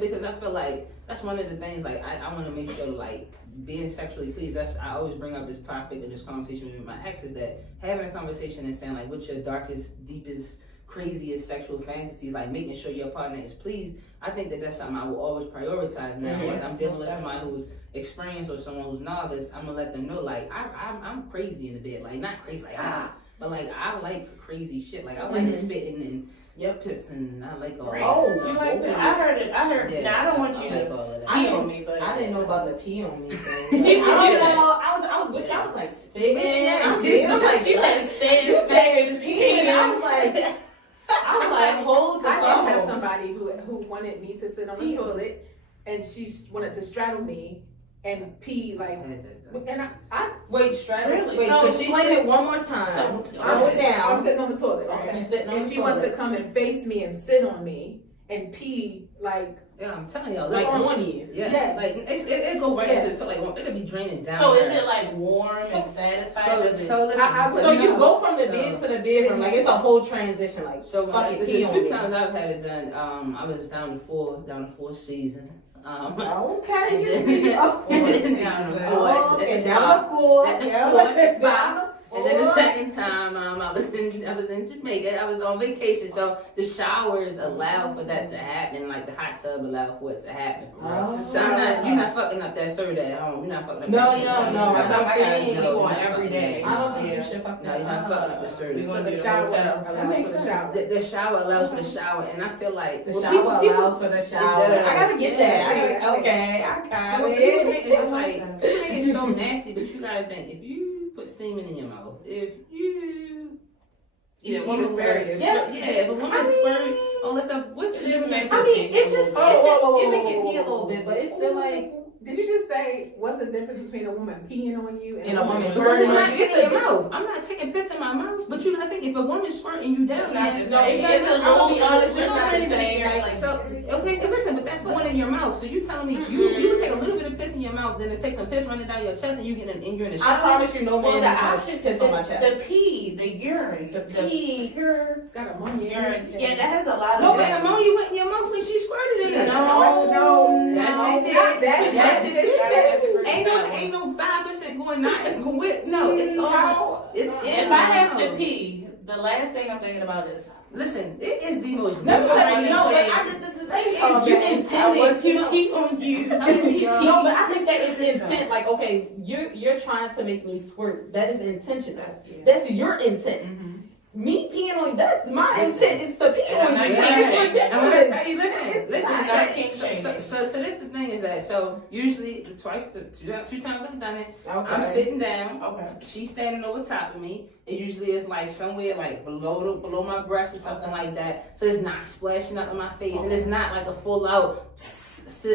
Because I feel like that's one of the things. Like I want to make sure like being sexually pleased. I always bring up this topic and this conversation with my ex is that having a conversation and saying like what's your darkest, deepest, craziest sexual fantasies, like making sure your partner is pleased. I think that that's something I will always prioritize now. Mhm. When I'm dealing with somebody who's experienced or someone who's novice, I'm gonna let them know like I'm crazy in the bed, like not crazy like but like I like crazy shit. Like I like spitting and pits and I like all that. Oh, You like that? I heard it. Yeah, Now I don't want you like to all of that. I pee know- on me, but I didn't know about the pee on me thing. Yeah. I was with you. I was like, spitting. I'm like, she said, you said peeing. I was like, hold the I did have phone. somebody who wanted me to sit on the toilet, and she wanted to straddle me and pee like, and I Wait, straddle. Really? Wait, So so she explain said it- one more time. so- Slow it I'm down. sitting on the toilet, You okay, sitting on and the she wants to toilet. come and face me and sit on me and pee like. Yeah, I'm telling y'all. Like Listen, on you. yeah, like it go right Yeah. into the like it'll be draining down. So is there. it like warm and satisfying? Is it- So listen. I would- So you No. go from the So- bed to the bedroom, like it's a whole transition. Like So fuck it, the pee on two me. times I've had it done, I was down to four season. Okay. And then down to four at the Okay, spot. down to four. At the down four to at the spot. down to And then the four. second time, I was in Jamaica. I was on vacation, so the showers allow for that to happen. Like the hot tub allow for it to happen. For real. Oh. So you're not fucking up that Serta at home. You're not fucking up No, that no, kitchen. no, You're I not don't fucking think up so. you're not Every fucking day. up. I don't think Yeah. you should fuck No, you're not fucking up the We Serta. So gonna the do a shower hotel. allows makes for the sense. shower. The shower allows for the shower, and I feel like The well, shower people- allows for the shower. does. I gotta get Yeah. that. Okay, I got So it. people make it just like people make it so nasty, but you gotta think if you put semen in your mouth, if you Eat woman asparagus. yeah, if a woman squirt, all that stuff, what's the It difference? makes I mean, it's just, Whoa. it make it pee a little bit, but it's still like, Did you just say what's the difference between a woman peeing on you And a woman Because squirting it's on not you. in your mouth. I'm not taking piss in my mouth, but you gotta think if a woman's squirting you down, It's not then the no, same. it's It's a not- I'm gonna be little- honest, it's it's not not the the same. same. Like, so okay, so listen, but that's going in your mouth. So you telling me you would take a little bit of piss in your mouth, then it takes some piss running down your chest, and you're in the shower. I promise you, no well, man the is gonna option, piss on my chest. the pee, the urine, The pee. urine, It's got ammonia. urine. Yeah, that has a lot of. No, but ammonia went in your mouth when she squirted in it. No. Yes, it did. Not that. Yes, it did. Ain't Ain't no 5% going not with. No, it's all. It's in If my I have to mouth. pee, the last thing I'm thinking about is Listen, it is the most. No, but Right, no, but right. I just the thing is Oh, you man. I intended want you to know. pee on you. No, but I think that it's intent. Like, okay, you're trying to make me squirt. That is intentional. That's your intent. Mhm. Me peeing on you, that's my Listen. intent. It's to pee And on I'm you. not That's gonna- ridiculous. I'm gonna tell you, listen. I'm not king shaming. So this the thing is that, so usually two times I've done it, Okay. I'm sitting down, Okay. she's standing over top of me. It usually is like somewhere like below my breast or something like that. So it's not splashing up in my face, and it's not like a full out. So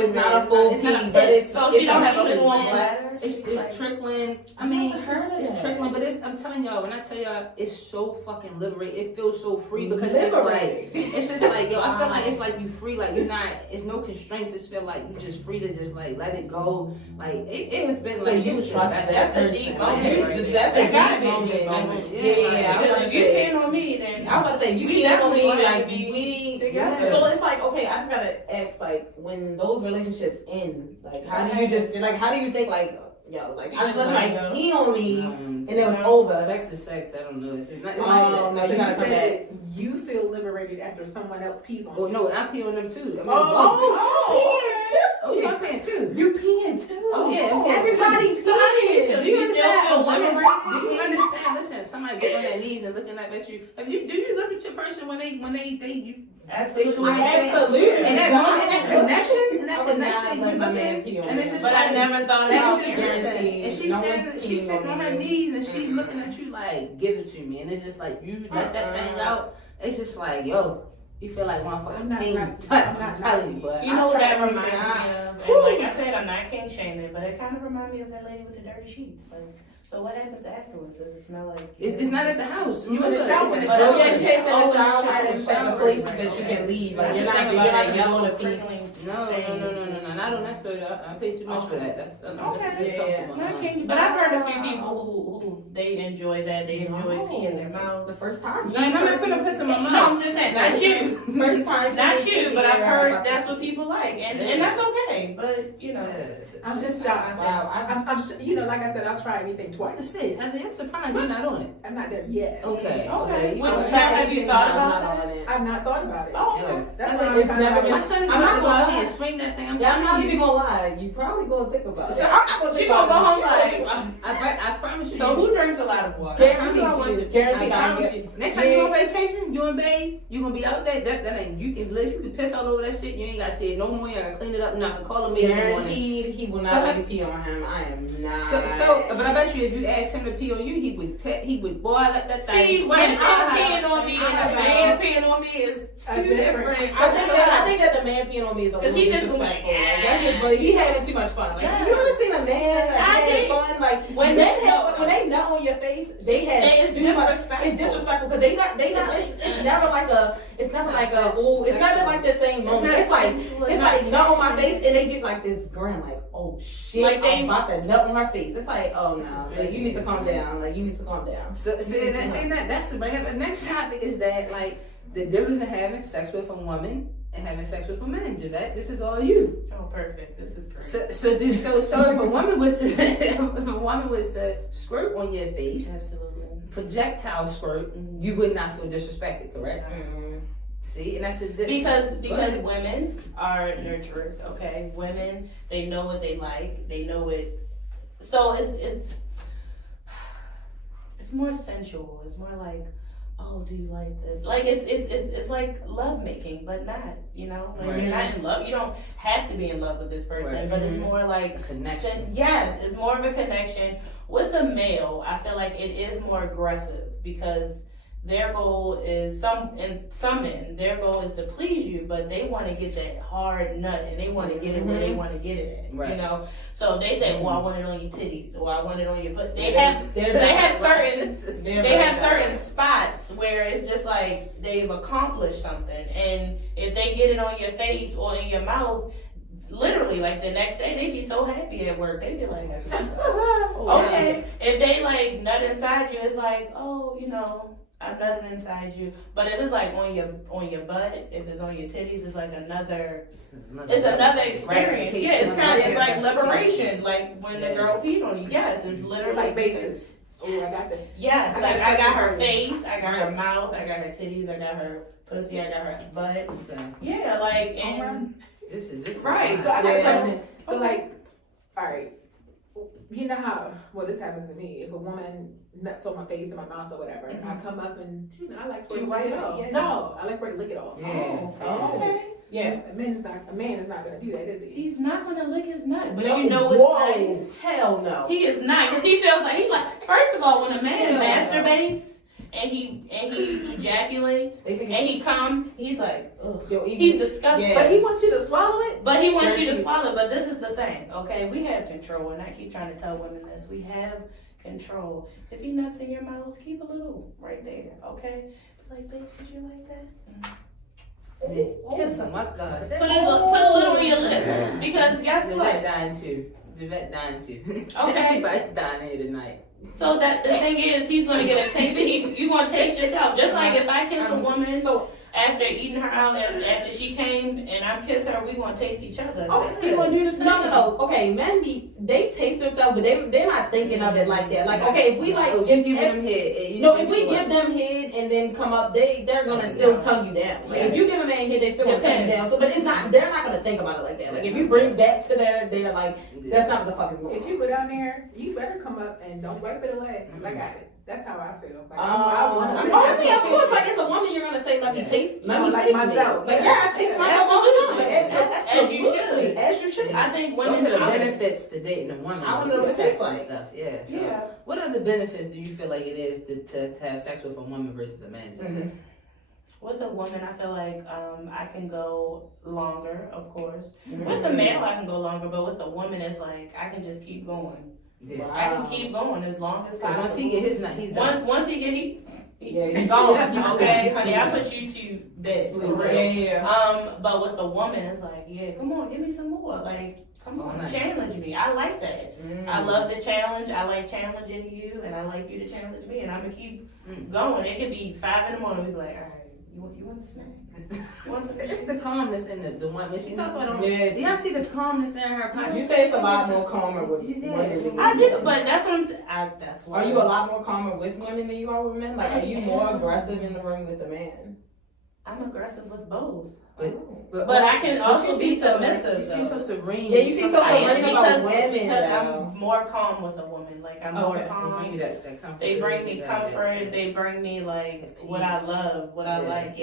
it's not a full pee, but it's So she don't it's have a full trickling. bladder? It's trickling. I mean, Never heard of it's that. trickling, but I'm telling y'all, when I tell y'all, it's so fucking liberating. It feels so free because it's like, it's just like, yo, I feel like it's like you free, like you're not, it's no constraints. It's feel like you just free to just like let it go. Like it has been So like you was trust the best. That's a person. deep Like, moment you- right there. That's It's a gotta deep be a moment. deep Like, moment. yeah. I was Because about if to you say- peeing on me, then I was about to say, you We peeing on definitely me, gonna have like, to be we, together. so it's like, okay, I just gotta ask, like, when those relationships end, like, how do you just, like, how do you think, like, yo, like, I just let somebody pee on me, and it was over. Sex is sex. I don't know. It's not. It's Oh, like, no, So you you gotta come said back. that you feel liberated after someone else pees on you. oh no, I pee on them too. I mean, Oh, oh yeah, I'm paying too. You peeing too? Oh yeah, I'm paying too. Everybody So how do you feel? peeing. Do you still feel Do liberated? you understand? Listen, somebody get on their knees and looking up at you. Do you look at your person when they you Absolutely. doing their thing? Absolutely. And that moment, and that connection, I would not you let my look man at, pee on and it's me. just But I like, never thought and about it's just peeing. listen, and she's No standing, one's she's peeing sitting on on her me. knees and she's looking at you like, give it to me, and it's just like you let that thing out. It's just like, yo, you feel like I'm motherfucking not king. right. I'm telling you, but You know what I that try reminds me everything. of? And like I said, I'm not king shaming, but it kind of reminds me of that lady with the dirty sheets. Like, so what happens afterwards? Does it smell like? it's not at the house. You in the Remember, shower. it's in the Oh, shower. Oh, yeah, she can't Oh, in the shower in the and shower. the places that you Okay. can leave. I Like, you're just not, think you're about not that yellow yellow to pee. crinkling No, not on that story. I paid too much for that. That's a good Yeah. couple Not months. king, but I've heard a few people who they enjoy that. They enjoy peeing in their mouth. The first time. No, I'm not gonna piss in my No, mouth. I'm just saying, not you. First time. Not you, but I've heard Yeah. that's what people like, and that's okay. But you know, I'm just shocked. Wow, You know, like I said, I'll try anything What to twice. say? I'm surprised you're not on it. I'm not there yet. Okay. Okay. You Well, know, now have you thought about that? I've not thought about it. Oh, Yo, okay. That's I why think I'm it's kind never of my like, son is I'm about not to go gonna out lie. here and swing that thing. I'm Yeah, I'm not telling even you. gonna lie. You probably gonna think about So it. She gonna go home like. I promise you. So who drinks a lot of water? Guaranteed I want you. to. Guaranteed I I promise get. you. Next time you on vacation, you in Bay, you gonna be out there. That ain't. You can piss all over that shit. You ain't gotta say it no more. You gotta clean it up. Nothing. Call him in the morning. Guaranteed he will not So- let me pee on him. I am not. But I bet you if you ask him to pee on you, he would boy let that thing. See, when I'm peeing on me and a man peeing on me is two different. I think that the man peeing on me is a 'Cause little he just disrespectful. like, Like, that's just really, he having too much fun. Like, Yeah. you ever seen a man like, I having did. fun? Like, When when they- they nut on your face, they have It's too much- disrespectful. It's disrespectful because it's never like a, it's never like a, oh, it's never like the same moment. It's like, it's like nut on my face and they get like this grin, like, oh shit, Like they- I'm about to nut on her face. It's like, oh This is no, like, crazy. you need to calm down. Like, you need to calm down. So that's the bring up. The next topic is that like the difference in having sex with a woman and having sex with a man. Javette, this is all you. Oh, perfect. This is great. So if a woman was to if a woman was to squirt on your face, Absolutely. projectile squirt, you would not feel disrespected, correct? See, and that's the Because women are nurturers, okay? Women, they know what they like. They know it. So it's more sensual. It's more like, oh, do you like this? Like it's like love making, but not. You know, like Right. you're not in love. You don't have to be in love with this person, Right. but it's more like connection. Yes, it's more of a connection. With a male, I feel like it is more aggressive because their goal is some men, their goal is to please you, but they want to get that hard nut and they want to get it where they want to get it at. Right. You know, so they say, "Oh, I want it on your titties," or "I want it on your pussy." They They're have very certain spots where it's just like they've accomplished something, and if they get it on your face or in your mouth. Literally, like the next day, they be so happy at work. They be like, okay. If they like nut inside you, it's like, oh, you know, I'm nutting inside you. But if it's like on your butt, if it's on your titties, it's like another. It's another experience. Yeah, it's like liberation. Like when the girl peed on you. Yes, it's literally it's like basis. Oh, I got the. Yes, like I got her face, I got her mouth, I got her titties, I got her pussy, I got her butt. Okay. Yeah, like and. This is Right, So I got a Yeah. question. So like, all right, you know how, well, this happens to me. If a woman nuts on my face and my mouth or whatever, I come up and, I like for her to lick it off. Yeah. No, I like for her to lick it off. Oh, okay. Yeah, a man is not gonna do that, is he? He's not gonna lick his nut, but No, you know whoa, it's nice. hell no. He is not, because he feels like, first of all, when a man Hell no. masturbates and he ejaculates and he come, he's like, ugh. Yo, He's disgusting. Yeah. But he wants you to swallow it? But he wants you to swallow. But this is the thing, okay? We have control, and I keep trying to tell women this. We have control. If he nuts in your mouth, keep a little right there, okay? Like, babe, could you like that? Kiss him, my God. Put a little on your lip, because guess Javette what? dying too. Javette dying too. Okay. Everybody's dying here tonight. So that the thing is, he's gonna get a taste. You gonna taste yourself. Just like if I kiss a woman after eating her out, after she came and I kiss her, we gonna taste each other. Okay. We gonna do the same. No. Okay, men they taste themselves, but they're not thinking of it like that. Like, okay, if we like give them head. No, if we give them head and then come up, they're gonna still tongue you down. Like, if you give a man head, they still gonna tongue you down. So, but it's not. They're not gonna think about it like that. Like, if you bring that to they're like, that's not what the fuck is going on. If you go down there, you better come up and don't wipe it away. I got it. That's how I feel. Like, I want to. Of course, like, as a woman, you're gonna say, let me taste myself. Like, I taste myself all the time. Like, As you should. As you should. I think women Those are the should. benefits to dating a woman. I wanna know what it sex tastes and like. stuff. Yeah. So Yeah. what other benefits do you feel like it is to have sex with a woman versus a man? Mm-hmm. With a woman, I feel like I can go longer, of course. Mm-hmm. With a male, I can go longer, but with a woman, it's like I can just keep going. Yeah. Wow. I can keep going as long as Because possible. once he get his nut, he's done. Once he get Yeah, he's gone. Okay, honey, I put you to bed. For real. Yeah. But with a woman, it's like, yeah, come on, give me some more. Like, come on, challenge me. I like that. I love the challenge. I like challenging you, and I like you to challenge me, and I'm gonna keep going. It could be 5 in the morning. We be like, all right, you want a snack? It's the calmness in the one when she talks about it. Yeah. Do y'all see the calmness in her? You say it's a lot more calmer with women. I do, but that's what I'm saying. That's why. Are you a lot more calmer with women than you are with men? Like, are you more aggressive in the room with a man? I'm aggressive with both. But I can also be submissive. You seem so serene. Yeah, you seem so I am serene about women. because though. I'm more calm with a woman. Like I'm more calm. That comfort. They bring me comfort. They bring me like what I love, what I like.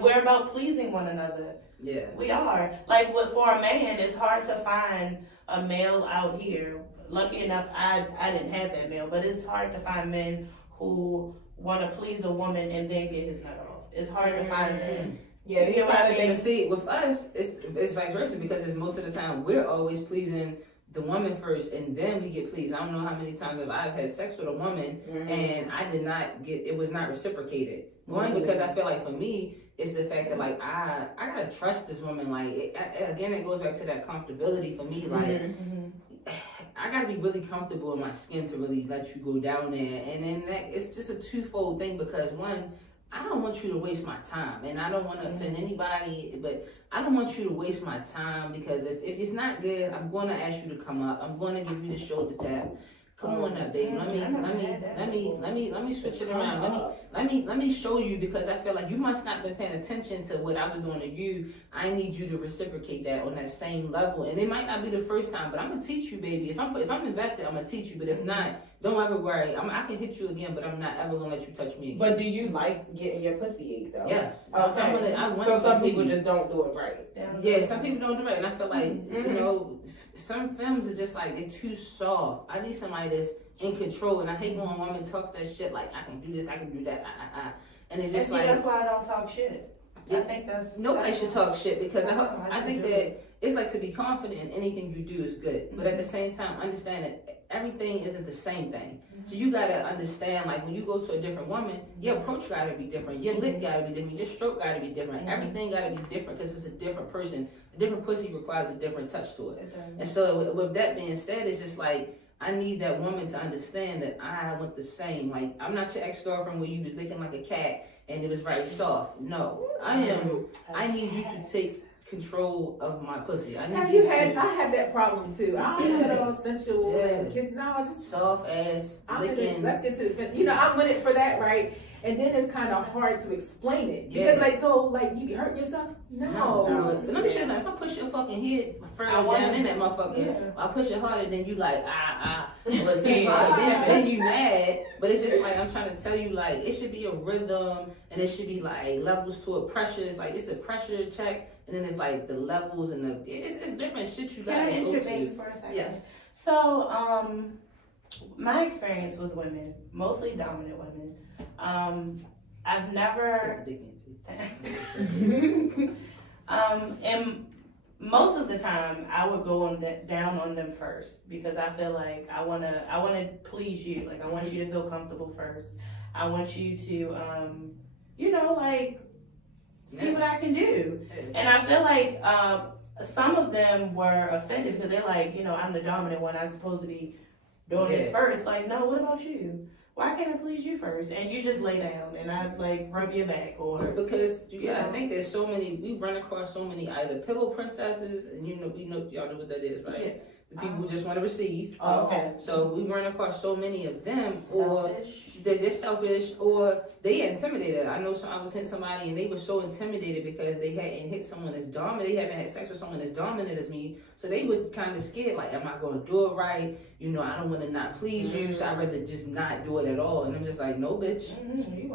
We're about pleasing one another. Yeah. We are. Like for a man, it's hard to find a male out here. Lucky enough, I didn't have that male, but it's hard to find men who want to please a woman and then get his nut off. It's hard to find them. Yeah, You get what I mean? But see, with us, it's vice versa because it's most of the time we're always pleasing the woman first, and then we get pleased. I don't know how many times I've had sex with a woman and I did not get. It was not reciprocated. One, because I feel like for me, it's the fact that like I gotta trust this woman. Like again, it goes back to that comfortability for me. Like I gotta be really comfortable in my skin to really let you go down there, and then it's just a twofold thing because one, I don't want you to waste my time, and I don't want to offend anybody, but I don't want you to waste my time because if it's not good, I'm going to ask you to come up. I'm going to give you the shoulder tap. Come on up, babe. Let me switch it around. Let me show you because I feel like you must not been paying attention to what I was doing to you. I need you to reciprocate that on that same level, and it might not be the first time, but I'm gonna teach you, baby. If I'm invested, I'm gonna teach you. But if not, don't ever worry. I can hit you again, but I'm not ever gonna let you touch me again. But do you like getting your pussy ate though? Yes. Okay. I want so to some please. people just don't do it right. Yeah, some people don't do it, and I feel like you know, some films are just like they're too soft. I need somebody that's in control, and I hate when a woman talks that shit like I can do this, I can do that, and it's just like that's why I don't talk shit. I think nobody should talk shit because I think that it's like to be confident in anything you do is good, but at the same time understand that everything isn't the same thing. So you gotta understand, like when you go to a different woman, your approach gotta be different, your lick gotta be different, your stroke gotta be different, everything gotta be different because it's a different person. A different pussy requires a different touch to it. And so with that being said, it's just like I need that woman to understand that I want the same. Like I'm not your ex-girlfriend where you was licking like a cat and it was very soft. No, I need you to take control of my pussy. I have that problem too. I don't want it all sensual and kiss. No, just soft ass licking. Let's get to the. I'm with it for that, right? And then it's kind of hard to explain it because, like, so, like, you be hurting yourself. No. But let me show you something. If I push your fucking head further down in that motherfucker, I push it harder, then you like, but then you mad. But it's just like, I'm trying to tell you, like, it should be a rhythm, and it should be like levels to a pressure. It's like, it's the pressure check, and then it's like the levels and it's different shit you gotta Can I go intervene to. for a second? Yes. So, my experience with women, mostly dominant women, I've never, and most of the time I would go down on them first because I feel like I wanna please you. Like I want you to feel comfortable first. I want you to, like see what I can do. And I feel like some of them were offended because they're like, I'm the dominant one. I'm supposed to be doing this first. Like, no, what about you? Why can't I please you first? And you just lay down and I like rub your back or because I think there's so many. We run across so many either pillow princesses, and y'all know what that is, right? Yeah. The people who just want to receive. Oh, okay. So we run across so many of them, or selfish. they're selfish, or they get intimidated. I know I was hitting somebody and they were so intimidated because they hadn't hit someone as dominant. They haven't had sex with someone as dominant as me, so they were kind of scared. Like, am I going to do it right? I don't want to not please you, so I'd rather just not do it at all. And I'm just like, no, bitch. You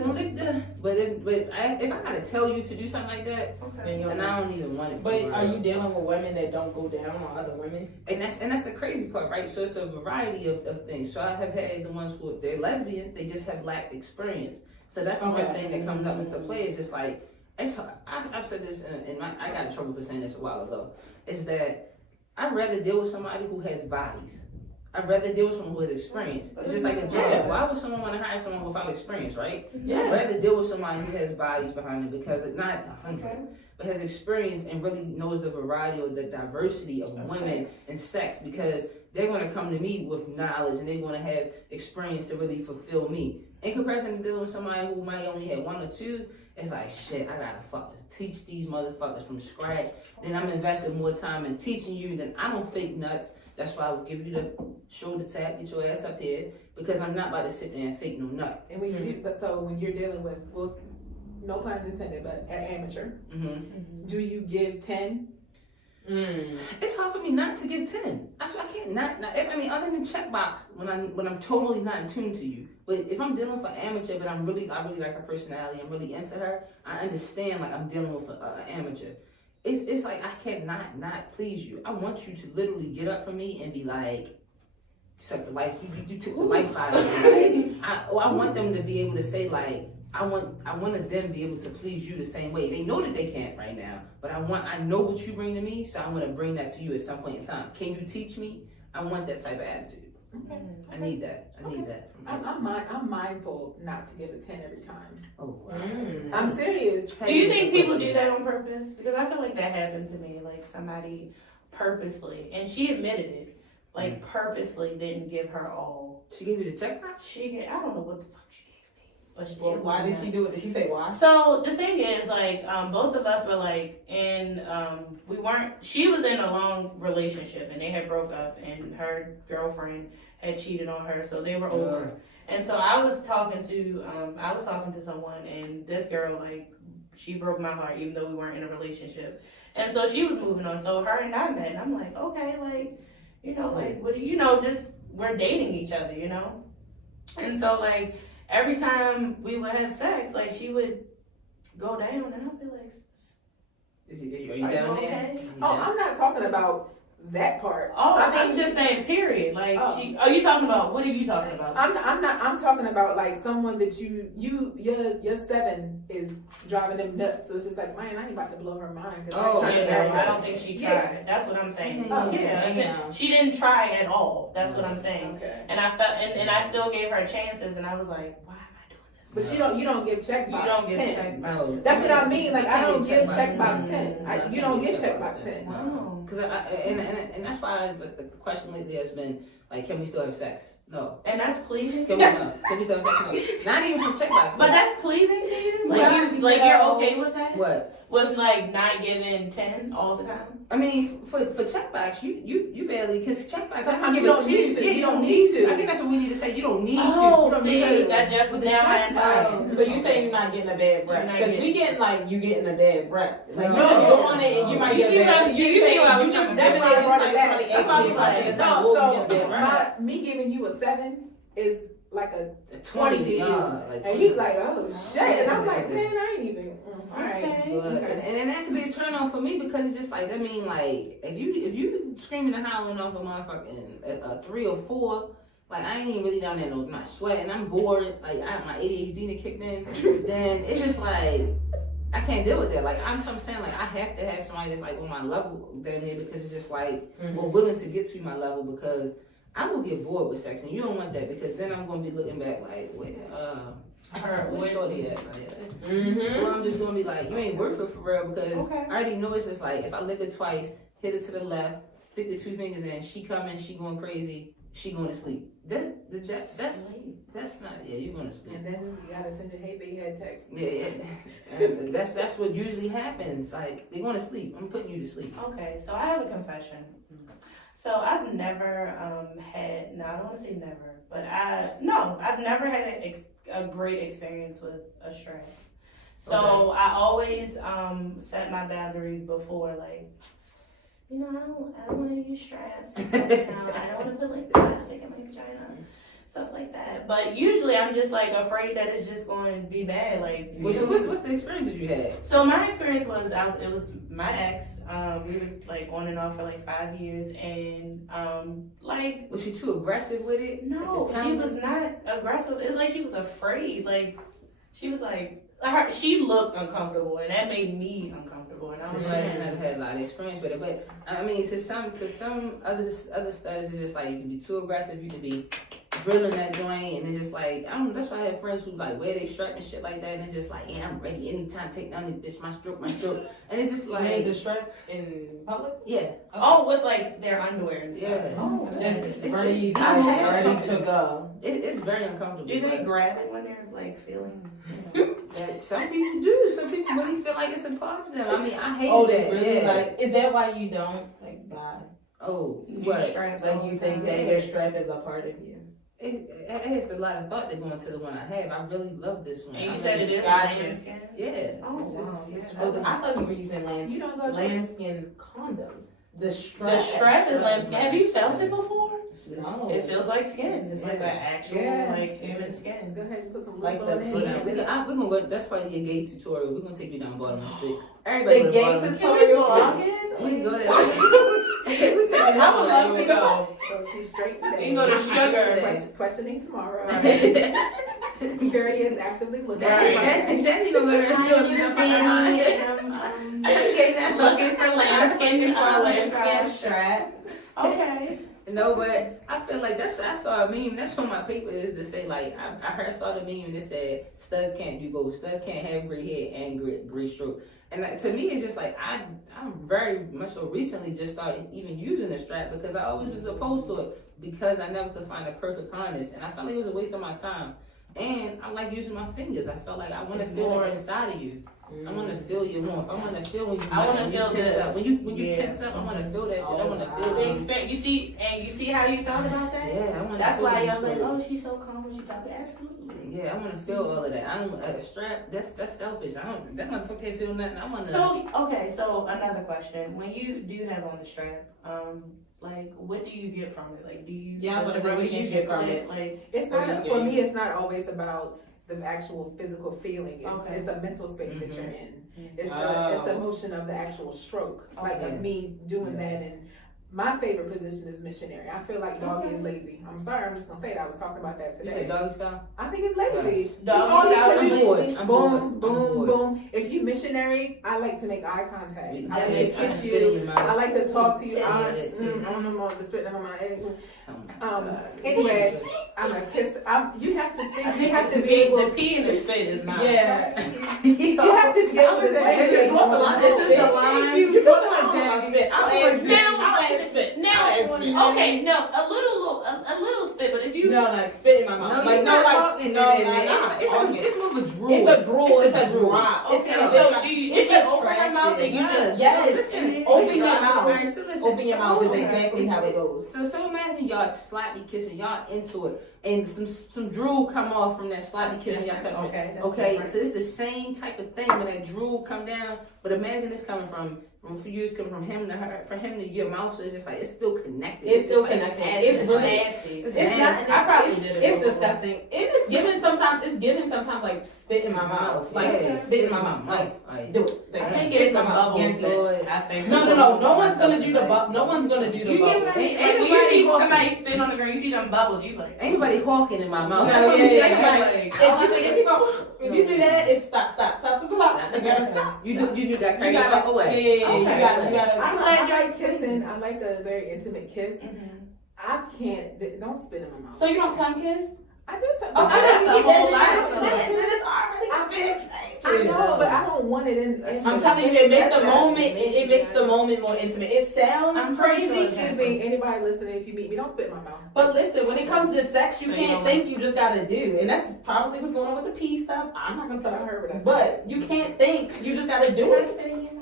gonna lick the. But if I gotta tell you to do something like that, okay. then I don't even want it. But are you dealing with women that don't go down on other women? And that's the crazy part, right? So it's a variety of things. So I have had the ones who they're lesbian, they just have lacked experience. So that's the one thing that comes up into play. Is just like I've said this I got in trouble for saying this a while ago. Is that I'd rather deal with somebody who has bodies. I'd rather deal with someone who has experience. It's just like a job. Why would someone want to hire someone without experience, right? Yeah. I'd rather deal with someone who has bodies behind them because it's not 100, but has experience and really knows the variety or the diversity of women and sex because they're going to come to me with knowledge and they're going to have experience to really fulfill me. In comparison to dealing with somebody who might only have one or two, it's like, shit, I gotta fucking teach these motherfuckers from scratch. Then I'm investing more time in teaching you than I don't fake nuts. That's why I will give you the shoulder tap, get your ass up here, because I'm not about to sit there and fake no nut. And when when you're dealing with, well, no pun intended, but an amateur, do you give 10? It's hard for me not to give 10. I can't not. I mean, other than checkbox, when I'm totally not in tune to you. But if I'm dealing with an amateur, but I really like her personality, I'm really into her, I understand like I'm dealing with an amateur. It's like I cannot not please you. I want you to literally get up from me and be like, you took the life out of me. Like, I want them to be able to say like, I wanted them to be able to please you the same way. They know that they can't right now, but I know what you bring to me, so I want to bring that to you at some point in time. Can you teach me? I want that type of attitude. Okay. I need that. I need that. I'm mindful not to give a 10 every time. Oh, wow. I'm serious. Do you think people do that on purpose? Because I feel like that happened to me. Like somebody purposely, and she admitted it, like purposely didn't give her all. She gave you the checkbox? I don't know what the fuck she gave me. But Why did she do it? Did she say why? So the thing is, like, both of us were like she was in a long relationship and they had broke up and her girlfriend had cheated on her, so they were over. And so I was talking to someone and this girl, like, she broke my heart even though we weren't in a relationship. And so she was moving on. So her and I met and I'm like, okay, like, like, what do just, we're dating each other, And so, like, every time we would have sex, like, she would go down and I'd be like, are you down okay? there? I'm not talking about that part. I'm just saying, period. Like, you talking about, what are you talking about? I'm talking about like someone that your 7 is driving them nuts. So it's just like, man, I ain't about to blow her mind. I don't think she tried. Yeah. That's what I'm saying. She didn't try at all. That's what I'm saying. Okay. And I felt, and I still gave her chances, and I was like, why am I doing this? But you don't give checkbox. You don't give 10. checkbox. That's what I mean. Like, I don't give checkbox 10. You don't give checkbox 10. Wow. Because and that's why the question lately has been like, can we still have sex? No. And that's pleasing. Can we still have sex? No. Not even for checkbox. But that's pleasing to you. Like you're okay with that? What? With like not giving 10 all the time. I mean, for checkbox, you barely, because checkbox. Sometimes you don't need to. You don't need to. I think that's what we need to say. You don't need to. from See, because that just with the now I check understand. So you saying you're not getting a bad breath? You're not Because we getting like you getting a bad breath. Like No. you just doing it and you might You get see a bad what- breath. you see where I was You just coming That's giving why I it, brought it's it like back. somebody That's why I was asking you like, something, it's no, whoa, so you getting a bad breath. me giving you a 7 is like a 20 to you. like And 20. you like, oh shit. And I'm like, man, I ain't even. Alright. Okay. But, and that could be a turn on for me because it's just like, I mean, like, if you screaming and howling off a motherfucking a 3 or 4, like, I ain't even really down there, no, not sweating, I'm bored, like, my ADHD that kicked in, then it's just like, I can't deal with that. Like, I'm saying, like, I have to have somebody that's, like, on my level, damn near, because it's just, like, we're willing to get to my level because I will get bored with sex, and you don't want that because then I'm going to be looking back, like, where's shorty at? Like, well, I'm just gonna be like, you ain't worth it for real because I already know it's just like if I lick her twice, hit it to the left, stick the 2 fingers in, she coming, she going crazy, she going to sleep. That's not you're going to sleep. And then you gotta send your hey big head text. Yeah. And that's what usually happens. Like they're going to sleep. I'm putting you to sleep. Okay, so I have a confession. So I've never had, no, I don't want to say never, but I've never had a great experience with a strap. So I always set my boundaries before, like, you know, I don't want to use straps. I don't want to put like plastic in my vagina, stuff like that. But usually I'm just like afraid that it's just going to be bad. Like, So what's the experience that you had? So my experience was it was my ex. We were like on and off for like 5 years, and like. Was she too aggressive with it? No, she was not aggressive. It's like she was afraid. Like she was like she looked uncomfortable, and that made me uncomfortable. And I So was she like, might not have had a lot of experience with it, but I mean, to some other studies, it's just like you can be too aggressive, you can be drilling that joint, and it's just like I don't know. That's why I have friends who like wear they strap and shit like that, and it's just like, yeah, I'm ready anytime, take down this bitch, my stroke, and it's just like made the strap in public. Yeah. oh, with like their underwear and stuff. Yeah. Oh, It's ready to go. It's very uncomfortable. Do they grab it when they're like feeling? That some people do. Some people really feel like it's a part of them. I mean, I hate Oh, that. they really yeah. like. Is that why you don't like buy? Oh, Use what? straps all Like you the think time? that hair strap is a part of you? It has a lot of thought that go into the one I have. I really love this one. And I you said it really- is Gotcha. lambskin? Yeah. Oh, It's wow. really- I thought you were using You don't go lambskin condoms. The strap. The strap is lambskin. Have you felt it before? No. It feels like skin. It's like Yeah. an actual Yeah. like human skin. Go ahead and put some Like lube the on We're it. gonna go. That's probably your gay tutorial. We're gonna take you down Baltimore Street. The Everybody go to gay Baltimore. tutorial. We can go there. We taking this I would one. love to go. So she's straight today. You can go to Sugar. Questioning tomorrow. Right. Gary is actively looking. Then you gonna go there and still use Looking for lambskin Lambskin strap. Okay. No, but I feel like I saw a meme. That's what my paper is to say. Like I saw the meme that said studs can't do both. Studs can't have gray hair and gray stroke. And to me, it's just like I'm very much so recently just started even using the strap because I always was opposed to it because I never could find a perfect harness, and I felt like it was a waste of my time. And I like using my fingers. I felt like I want to feel it inside of you. I want to feel your warmth. I want to feel when you. I want to when you feel tense this. up. When you Yeah. tense up, I want to feel that shit. I want to feel The it. experience. You see how you thought about that? Yeah, I want to. That's feel why the y'all like, stroke. oh, she's so calm when she talking. Absolutely. Yeah, I want to feel all of that. I don't a strap. That's selfish. I don't. That motherfucker can't feel nothing. I want to. So okay, so another question: when you do have on the strap, like what do you get from it? Like, do you? Yeah, I was gonna say, what do you get from it? Like, It's What not is for gay? me. It's not always about the actual physical feeling. It's Okay. it's a mental space that you're in. It's Oh. the emotion of the actual stroke, like Okay. of me doing that. And my favorite position is missionary. I feel like doggy is lazy. I'm sorry, I'm just gonna say it. I was talking about that You today. said doggy style? I think it's lazy. Yes. It's Doggy only style because is you lazy. I'm boom, bored. I'm boom, bored. boom. If you missionary, I like to make eye contact. I like to Yes, kiss spit in you. your mouth. I like to talk to you. Yeah, I that too. on the spit on my head. Oh my God. Anyway, I'm a kiss. You have to stick. I You think have to the be able. the pee and the spit is not. Yeah. You have to be able to Hey, say you brought the line. This is the line. You brought the line. I was now I spit. Now, okay, no, a little spit, but if you No, like spit in my mouth. No, Like you're no, not like talking no, in like, there. It's more of a drool. It's a drool. It's a drool. drop. okay, It's so do you it's if you open your mouth and you just Yes. Listen, Open your mouth. Alright, so listen. Open your mouth is Okay. exactly how it goes. So imagine y'all sloppy kissing, y'all into it, and some drool come off from that sloppy kissing y'all separate. Okay, that's Okay, different. so it's the same type of thing when that drool come down, but imagine it's coming from for you, it's coming from him to her, for him to your mouth, so it's just like, it's still connected. It's still just connected. Like, It's really nasty. It's It's nasty. not. I probably did it It's before. disgusting. And it's giving sometimes. It's giving sometimes like spit in my mouth. Like Yeah. spit in my mouth. Like Alright. do it. Like, I think spit it's in the my mouth. bubbles Guarantee it. that I think. No one's gonna do the bubble. No one's gonna do the You get bubble. what I mean? Ain't Like when you nobody see walking. somebody spit on the ground, you see them bubbles, you like. Ain't nobody hawking in my mouth. No, That's what yeah, I'm yeah, saying. yeah. Like, If you do that, it's stop. You gotta stop. you do that You crazy gotta, fuck away. yeah. Okay. You gotta. I'm I glad like kissing. I like a very intimate kiss. Mhm. I can't. Don't spit in my mouth. So you don't tongue kiss? I do. Okay, that's a whole lot. I know, but I don't want it in. I'm telling you, it makes the moment more intimate. It sounds I'm pretty crazy. sure Excuse me, anybody listening, if you meet me, don't spit in my mouth. But listen, when it comes to sex, you So you can't don't think, you just gotta do. And that's probably what's going on with the pee stuff. I'm not gonna But I try. heard what I said. But you can't think, you just gotta do it.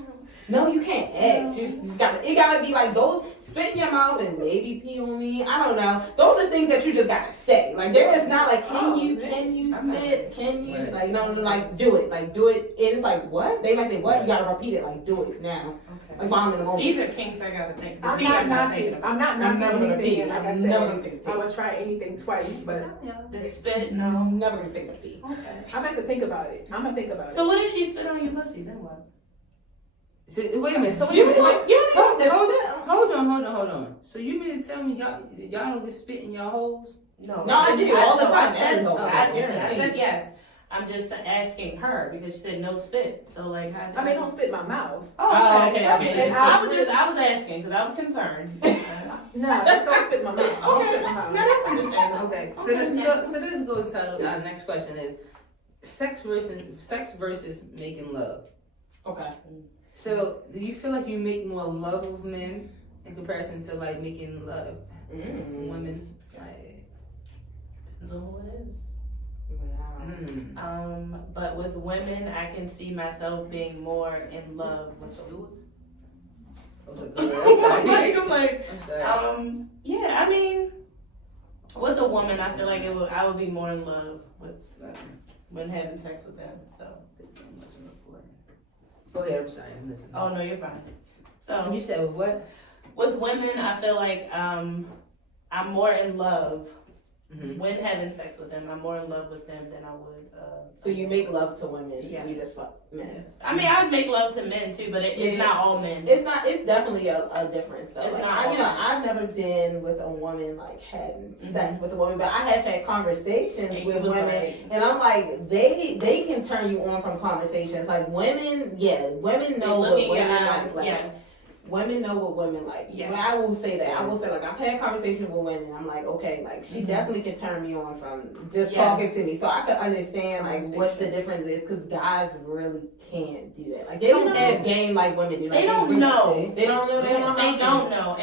No, you can't ask. You just gotta, it gotta be like those, spit in your mouth and maybe pee on me. I don't know. Those are things that you just gotta say. Like there is not like, can you spit? Can you? Right. Like no, like do it. Like do it. And it's like, what? They might say, what? You gotta repeat it. Like do it now. Like while I'm in the moment. These are kinks I gotta think. I'm These I'm not thinking knocking. about. I'm not I'm knocking never gonna anything. pee. And like I I'm never gonna said, think I of would try anything twice, but The spit, pee. no. I'm never gonna think of pee. I'm gonna have to think about it. I'm gonna think about it. So what if she spit on your pussy? Then what? So, wait a minute. So wait a You minute. don't need to spit. Hold on. So you mean to tell me y'all don't get spit in y'all holes? No, No, I do, all the no, time. I said, Oh, I guarantee. said yes. I'm just asking her because she said no spit. So like, how I mean, don't spit in my mouth. Oh, okay, Oh, okay. okay. I was asking because I was concerned. No, just don't spit in my mouth. Don't spit in my No, mouth. that's understandable. Okay. So this goes to our next question is sex versus making love. Okay. So Do you feel like you make more love with men in comparison to like making love with women? Like, depends on who it is. Wow. But with women, I can see myself being more in love with yours. I'm like, I'm sorry. yeah, I mean, with a woman, I feel like I would be more in love with when having sex with them. So, Go ahead, I'm sorry. I'm listening. oh no, you're fine. So You said with what? with women, I feel like I'm more in love Mm-hmm. when having sex with them. I'm more in love with them than I would. So you make love to women, Yes. you just fuck men. I mean, I'd make love to men too, but it's Yeah. not all men. It's not. It's definitely a difference though. It's Like, not all I've never been with a woman like having Mhm. sex with a woman, but I have had conversations And with you was women, like- and I'm like, they can turn you on from conversations. Like women, women know They what look in your women eyes. like. Yes. Women know what women like. Yes. Well, I will say that. I will say like I've had conversations with women. I'm like, okay, like she Mhm. definitely can turn me on from just Yes. talking to me. So I could understand like what the difference is because guys really can't do that. Like they don't You know, have game like women do. Like, they don't really know. shit. They don't know. They don't know. They how don't to. know,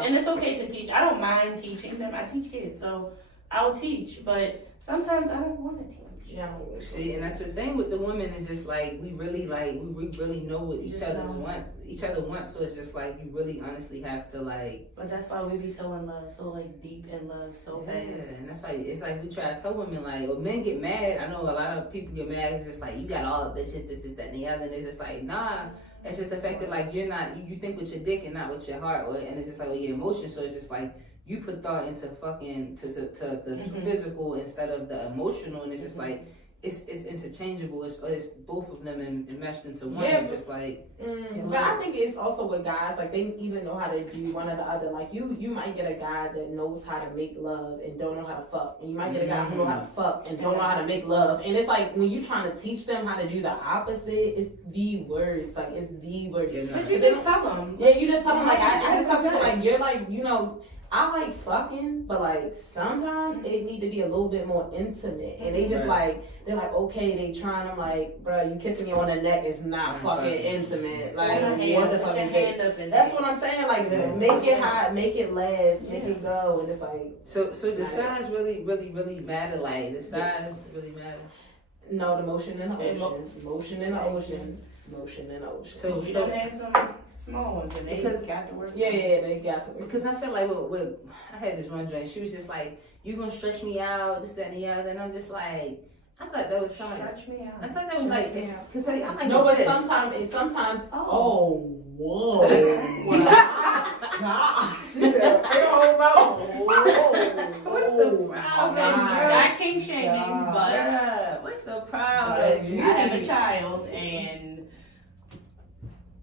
and it's okay to teach. I don't mind teaching them. I teach kids, so I'll teach. But sometimes I don't want to teach. Yeah. See, and that's the thing with the women is just like we really know what each Just other know. wants. So it's just like you really honestly have to like. But that's why we be so in love, so like deep in love, so Yeah, fast. and that's why it's like we try to tell women like, well, men get mad. I know a lot of people get mad. It's just like you got all the bitches, this, that, and the other, and it's just like nah. It's just the fact that like you're not you think with your dick and not with your heart, and it's just like with your emotions. So it's just like you put thought into fucking to the Mhm. physical instead of the emotional, and it's just like. It's interchangeable. It's both of them enmeshed into one. Yeah, It's just like But I think it's also with guys, like they even know how to do one or the other. Like you might get a guy that knows how to make love and don't know how to fuck. And you might get a guy who know how to fuck and don't know how to make love. And it's like when you're trying to teach them how to do the opposite, it's the worst. Like it's the worst. yeah, But you just tell them. Yeah, you just tell them like I just tell people 100%. like you're like, you know, I like fucking, but like sometimes it need to be a little bit more intimate. And they just like, they're like, okay, they trying. I'm like, bro, you kissing me on the neck is not fucking intimate. Like, what the fuck is it? That's what I'm saying. Like, make it hot, make it last, make it go, and it's like. So the size really matter. Like the size really matter. No, the motion in the ocean. Motion in the ocean. Motion in the ocean. So you don't have some small ones, and they got to work. Yeah, they got to work. Because I feel like with I had this one joint. She was just like, "You gonna stretch me out, this, that, and the other," and I'm just like, I thought that was something. Stretch me out. I thought that was like, because I like no, but this. sometimes. Oh, whoa. Gosh. She said, What's the problem? Not king shaming, but what's the problem? I have a child, and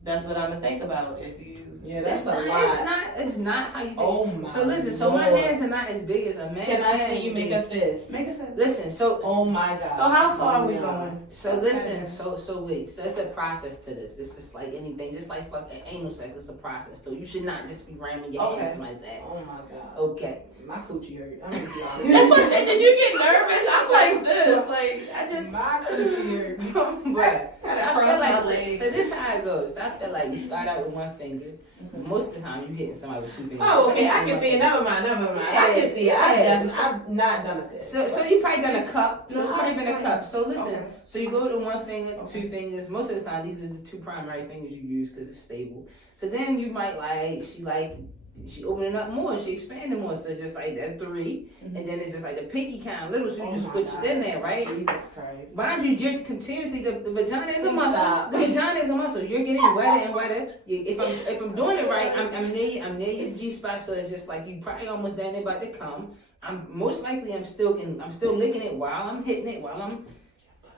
that's what I'm gonna think about. If you, that's a lot. It's not how you think. Oh my. So listen, so my hands are not as big as a man's. Can I see you make a fist? make a sense. Listen, so Oh my god. So how far are we going? So listen, so wait, so it's a process to this. It's just like anything, just like fucking anal sex, it's a process. So you should not just be ramming your hands to somebody's ass. Oh my god. Okay. My coochie hurt. I'm gonna be honest. That's what I said. Did you get nervous? I'm like this. Like I just. My coochie hurt. But I I feel cross my like, legs. so this is how it goes. I feel like you start out with one finger. Most of the time you hitting somebody with two fingers. Oh, okay. I can see it. Never mind. I can see it. I've not done a fist. So you probably done a cup. So it's probably been a cup. So listen. Okay. So you go to one finger, two fingers. Most of the time these are the two primary fingers you use because it's stable. So then you might she opening up more, she expanding more, so it's just like that 3, and then it's just like the pinky kind of little, so you just switch it in there, right? Jesus Christ. Mind you, you're continuously the vagina is a muscle. Stop. The vagina is a muscle. You're getting wetter and wetter. If I'm doing it right, I'm near your G spot, so it's just like you probably almost down there about to come. I'm most likely I'm still licking it while I'm hitting it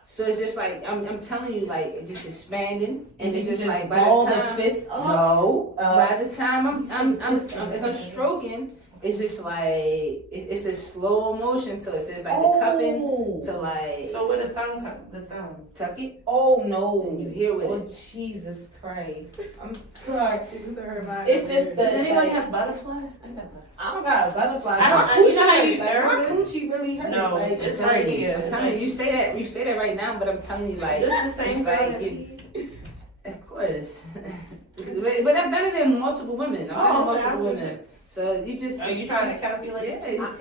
So it's just like I'm telling you, like it's just expanding, and it's just like by the time fist up. no, by the time as I'm stroking, it's just like it's a slow motion. So it's just like the cupping to like. So where the thumb comes, the thumb. Tuck it. Oh no! And you hear with oh, it. Jesus Christ! I'm sorry. She was her mind. It's just Does the. anyone Like, have butterflies? I got butterflies. I don't got butterflies. I don't- My coochie you know how you hurt. nervous? My coochie really hurt. No, Like, it's I'm right telling you, here. I'm telling you, you say that right now, but I'm telling you, like, Is this the same it's girl? like of course, but I'm better than multiple women. I'm better than multiple women. So you just. Are you trying to calculate? Yeah, you cup.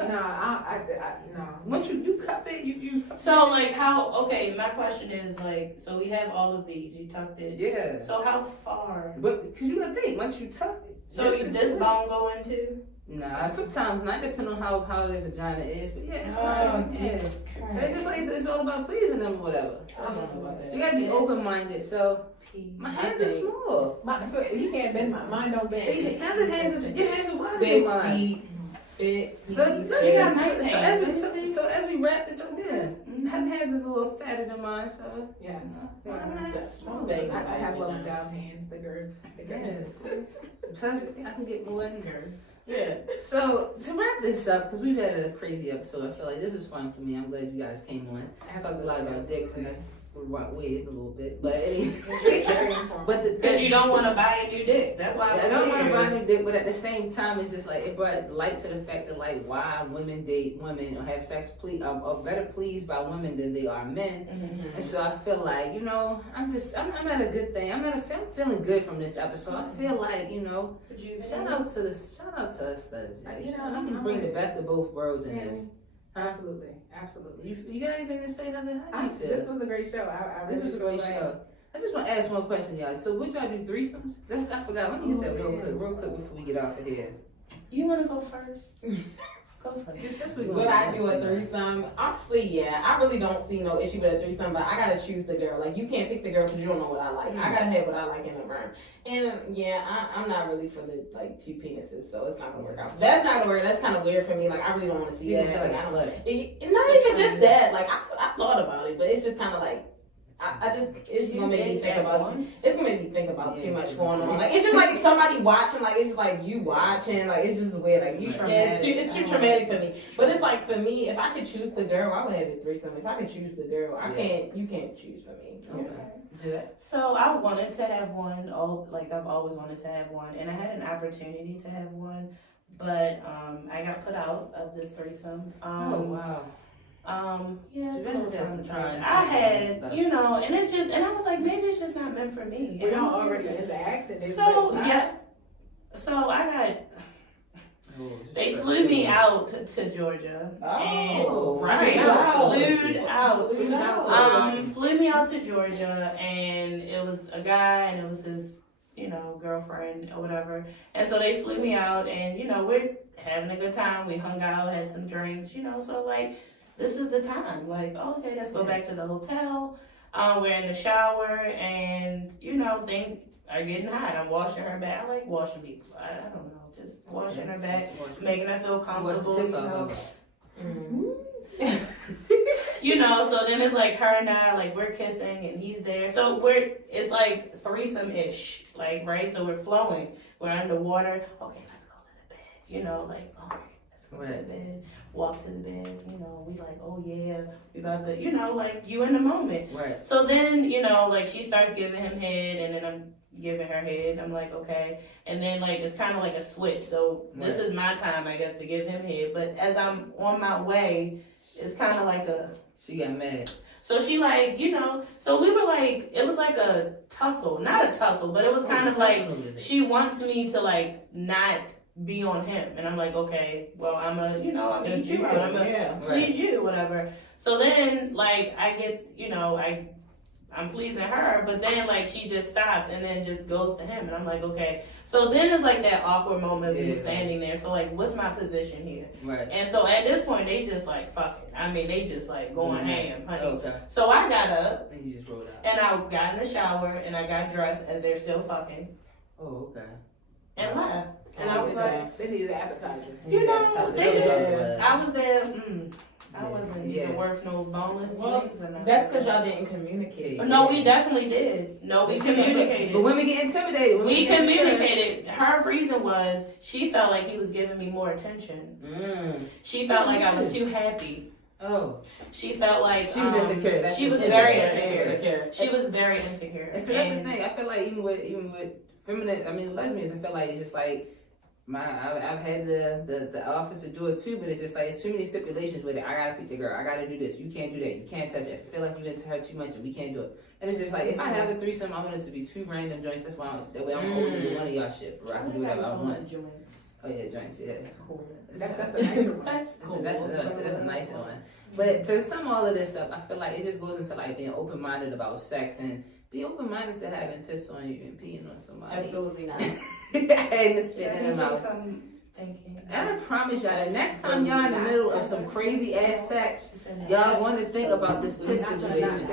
No. Once you cup it, you cup So like how? Okay, my question is like, so we have all of these. You tucked it. Yeah. So how far? But because you gotta think, once you tuck it. So this you is this good. bone go into? Nah, sometimes not depending on how the vagina is, but yeah, it's Oh, fine. Yeah. Jesus Christ. So it's just like it's all about pleasing them or whatever. I don't know about So that. you gotta be open minded. So my hands are small. You can't bend mine. Don't bend. See, Heather's hands are your hands are wider than Big mine. feet. Big So feet. let's Yeah, see. So as we wrap this up, yeah, her hands is a little fatter than mine. So Yes. my hands are I small. have well endowed hands. The girth. Yes. Besides, I can get more in there. Yeah. So to wrap this up, because we've had a crazy episode, I feel like this is fun for me. I'm glad you guys came on. I talked a lot about dicks, and that's weird a little bit, but anyway. But Because you don't want to buy a new dick. That's why I don't want to buy a new dick, but at the same time, it's just like it brought light to the fact that like why women date women or have sex are better pleased by women than they are men. And so I feel like, you know, I'm at a good thing. I'm feeling good from this episode. I feel like, you know, shout out to us studs. You know, I can bring the best of both worlds in this. Absolutely. You got anything to say, Heather? How do you feel? This was a great show. I This really was a feel great like- show. I just want to ask one question, y'all. So would y'all do threesomes? I forgot. Let me hit that real quick before we get off of here. You want to go first? Go first. That's what Would I do a threesome? Honestly, yeah. I really don't see no issue with a threesome, but I gotta choose the girl. Like, you can't pick the girl because you don't know what I like. I gotta have what I like in the room. And yeah, I'm not really for the like 2 penises, so it's not gonna work out. That's not gonna work. That's kind of weird for me. Like, I really don't want to see You that. feel like Like, a I slut. don't- not even just that. Like, I thought about it, but it's just kind of like it's gonna make me think about. It's gonna make me think about too much going on. Like, it's just like somebody watching. Like, it's just like you watching. Like, it's just weird. Like, it's too traumatic for me. But it's like for me, if I could choose the girl, I would have a threesome. If I could choose the girl, I can't. You can't choose for me. Okay. So I wanted to have one. I've always wanted to have one, and I had an opportunity to have one. but I got put out of this threesome. wow. Yeah, it's She a really little has some traumatizing. trying I had, stuff. you know, and it's just, and I was like, maybe it's just not meant for me. We're And all I'm already like, in the act, and it's So like, yeah, so I got. Oh, They flew me out to Georgia. Oh, and, right. wow. Flew me out to Georgia, and it was a guy, and it was his, you know, girlfriend or whatever. And so they flew me out, and, you know, we're having a good time. We hung out, had some drinks, you know, so like, this is the time. Like, oh, okay, let's go back to the hotel. We're in the shower, and, you know, things are getting hot. I'm washing her back. I like washing people. I don't know. Just washing her back, making her feel comfortable, you know. You know, so then it's like her and I, like we're kissing and he's there. So it's like threesome-ish, like, right? So we're flowing. We're underwater. Okay, let's go to the bed. You know, like, all right, let's go to the bed. Walk to the bed, you know, we like, oh yeah, we about to, you know, like you in the moment. Right. So then, you know, like she starts giving him head and then I'm giving her head. I'm like, okay. And then like it's kind of like a switch. So this is my time, I guess, to give him head. But as I'm on my way, it's kind of like a. She got mad. So she like, you know, so we were like, it was like a tussle. Not a tussle, but it was kind of like, she wants me to like not be on him. And I'm like, okay, well, I'm gonna eat you out. I'm gonna please you, whatever. So then like I get, you know, I'm pleasing her, but then like she just stops and then just goes to him, and I'm like, okay. So then it's like that awkward moment of me standing there. So like, what's my position here? Right. And so at this point, they just like fucking. I mean, they just like going ham, honey. Okay. So I got up And you just rolled out. and I got in the shower and I got dressed as they're still fucking Oh, okay. and left. And I was like, they needed an appetizer. you know, they just, Yeah. I was there. I wasn't Yeah. worth no bonus. Well, wings or nothing. That's because y'all didn't communicate. No, we definitely did. No, we communicated. But women get intimidated. Women We get intimidated. communicated. Her reason was she felt like he was giving me more attention. She felt like I was too happy. Oh. She felt like She was insecure. That's she was just very insecure. insecure. She was very insecure. And so that's the thing. I feel like even with feminine, I mean lesbians, I feel like it's just like I've had the officer do it too, but it's just like it's too many stipulations with it. I gotta pick the girl. I gotta do this. You can't do that. You can't touch it. I feel like you into her too much, and we can't do it. And it's just like if I have a threesome, I want it to be 2 random joints. That's why that way I'm holding one of y'all shit. For I can do whatever I want. Joints. Oh yeah, joints. Yeah, That's cool. That's a nicer one. That's a nice one. But to sum all of this up, I feel like it just goes into like being open minded about sex and be open minded to having piss on you and peeing on somebody. Absolutely not. And the spit in the mouth. Thinking. And I promise y'all, the next time y'all in the middle of some crazy ass sex, y'all want to think about this piss situation.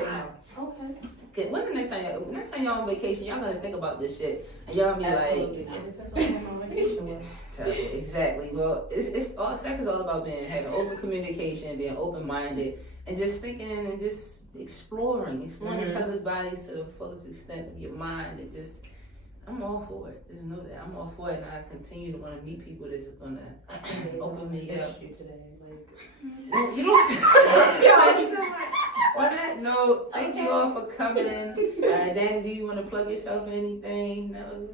Okay. Okay, when the next time y'all on vacation, y'all gonna think about this shit, and y'all be Absolutely like, It depends on who I'm on vacation with. terrible. Exactly. Well, it's all sex is all about having open communication, being open minded, and just thinking and just exploring each other's bodies to the fullest extent of your mind. And just, I'm all for it. Just know that I'm all for it, and I continue to want to meet people that's gonna open me up. You today, like. You don't. On that note, thank you all for coming in. Danny, do you want to plug yourself in anything? No.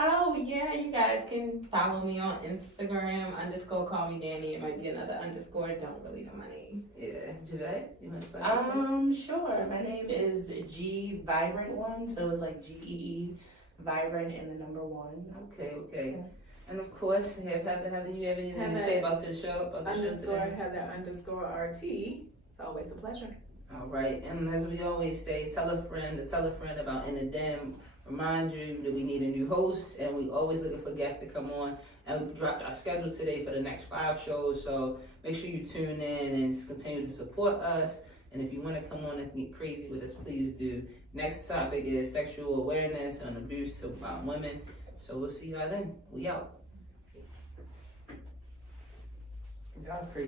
Oh yeah, you guys can follow me on Instagram _call me Danny. It might be another underscore. Don't really know my name. Yeah, Javette, you want to plug yourself? Sure. My name is G Vibrant One, so it's like GEE Vibrant and the number 1. Okay. And of course, Heather, you have anything to say about the show? About the show today? Heather _RT. It's always a pleasure. All right, and as we always say, tell a friend about In the Den. Remind you that we need a new host, and we always looking for guests to come on. And we dropped our schedule today for the next 5 shows, so make sure you tune in and just continue to support us. And if you want to come on and get crazy with us, please do. Next topic is sexual awareness and abuse about women. So we'll see y'all then. We out. Y'all crazy.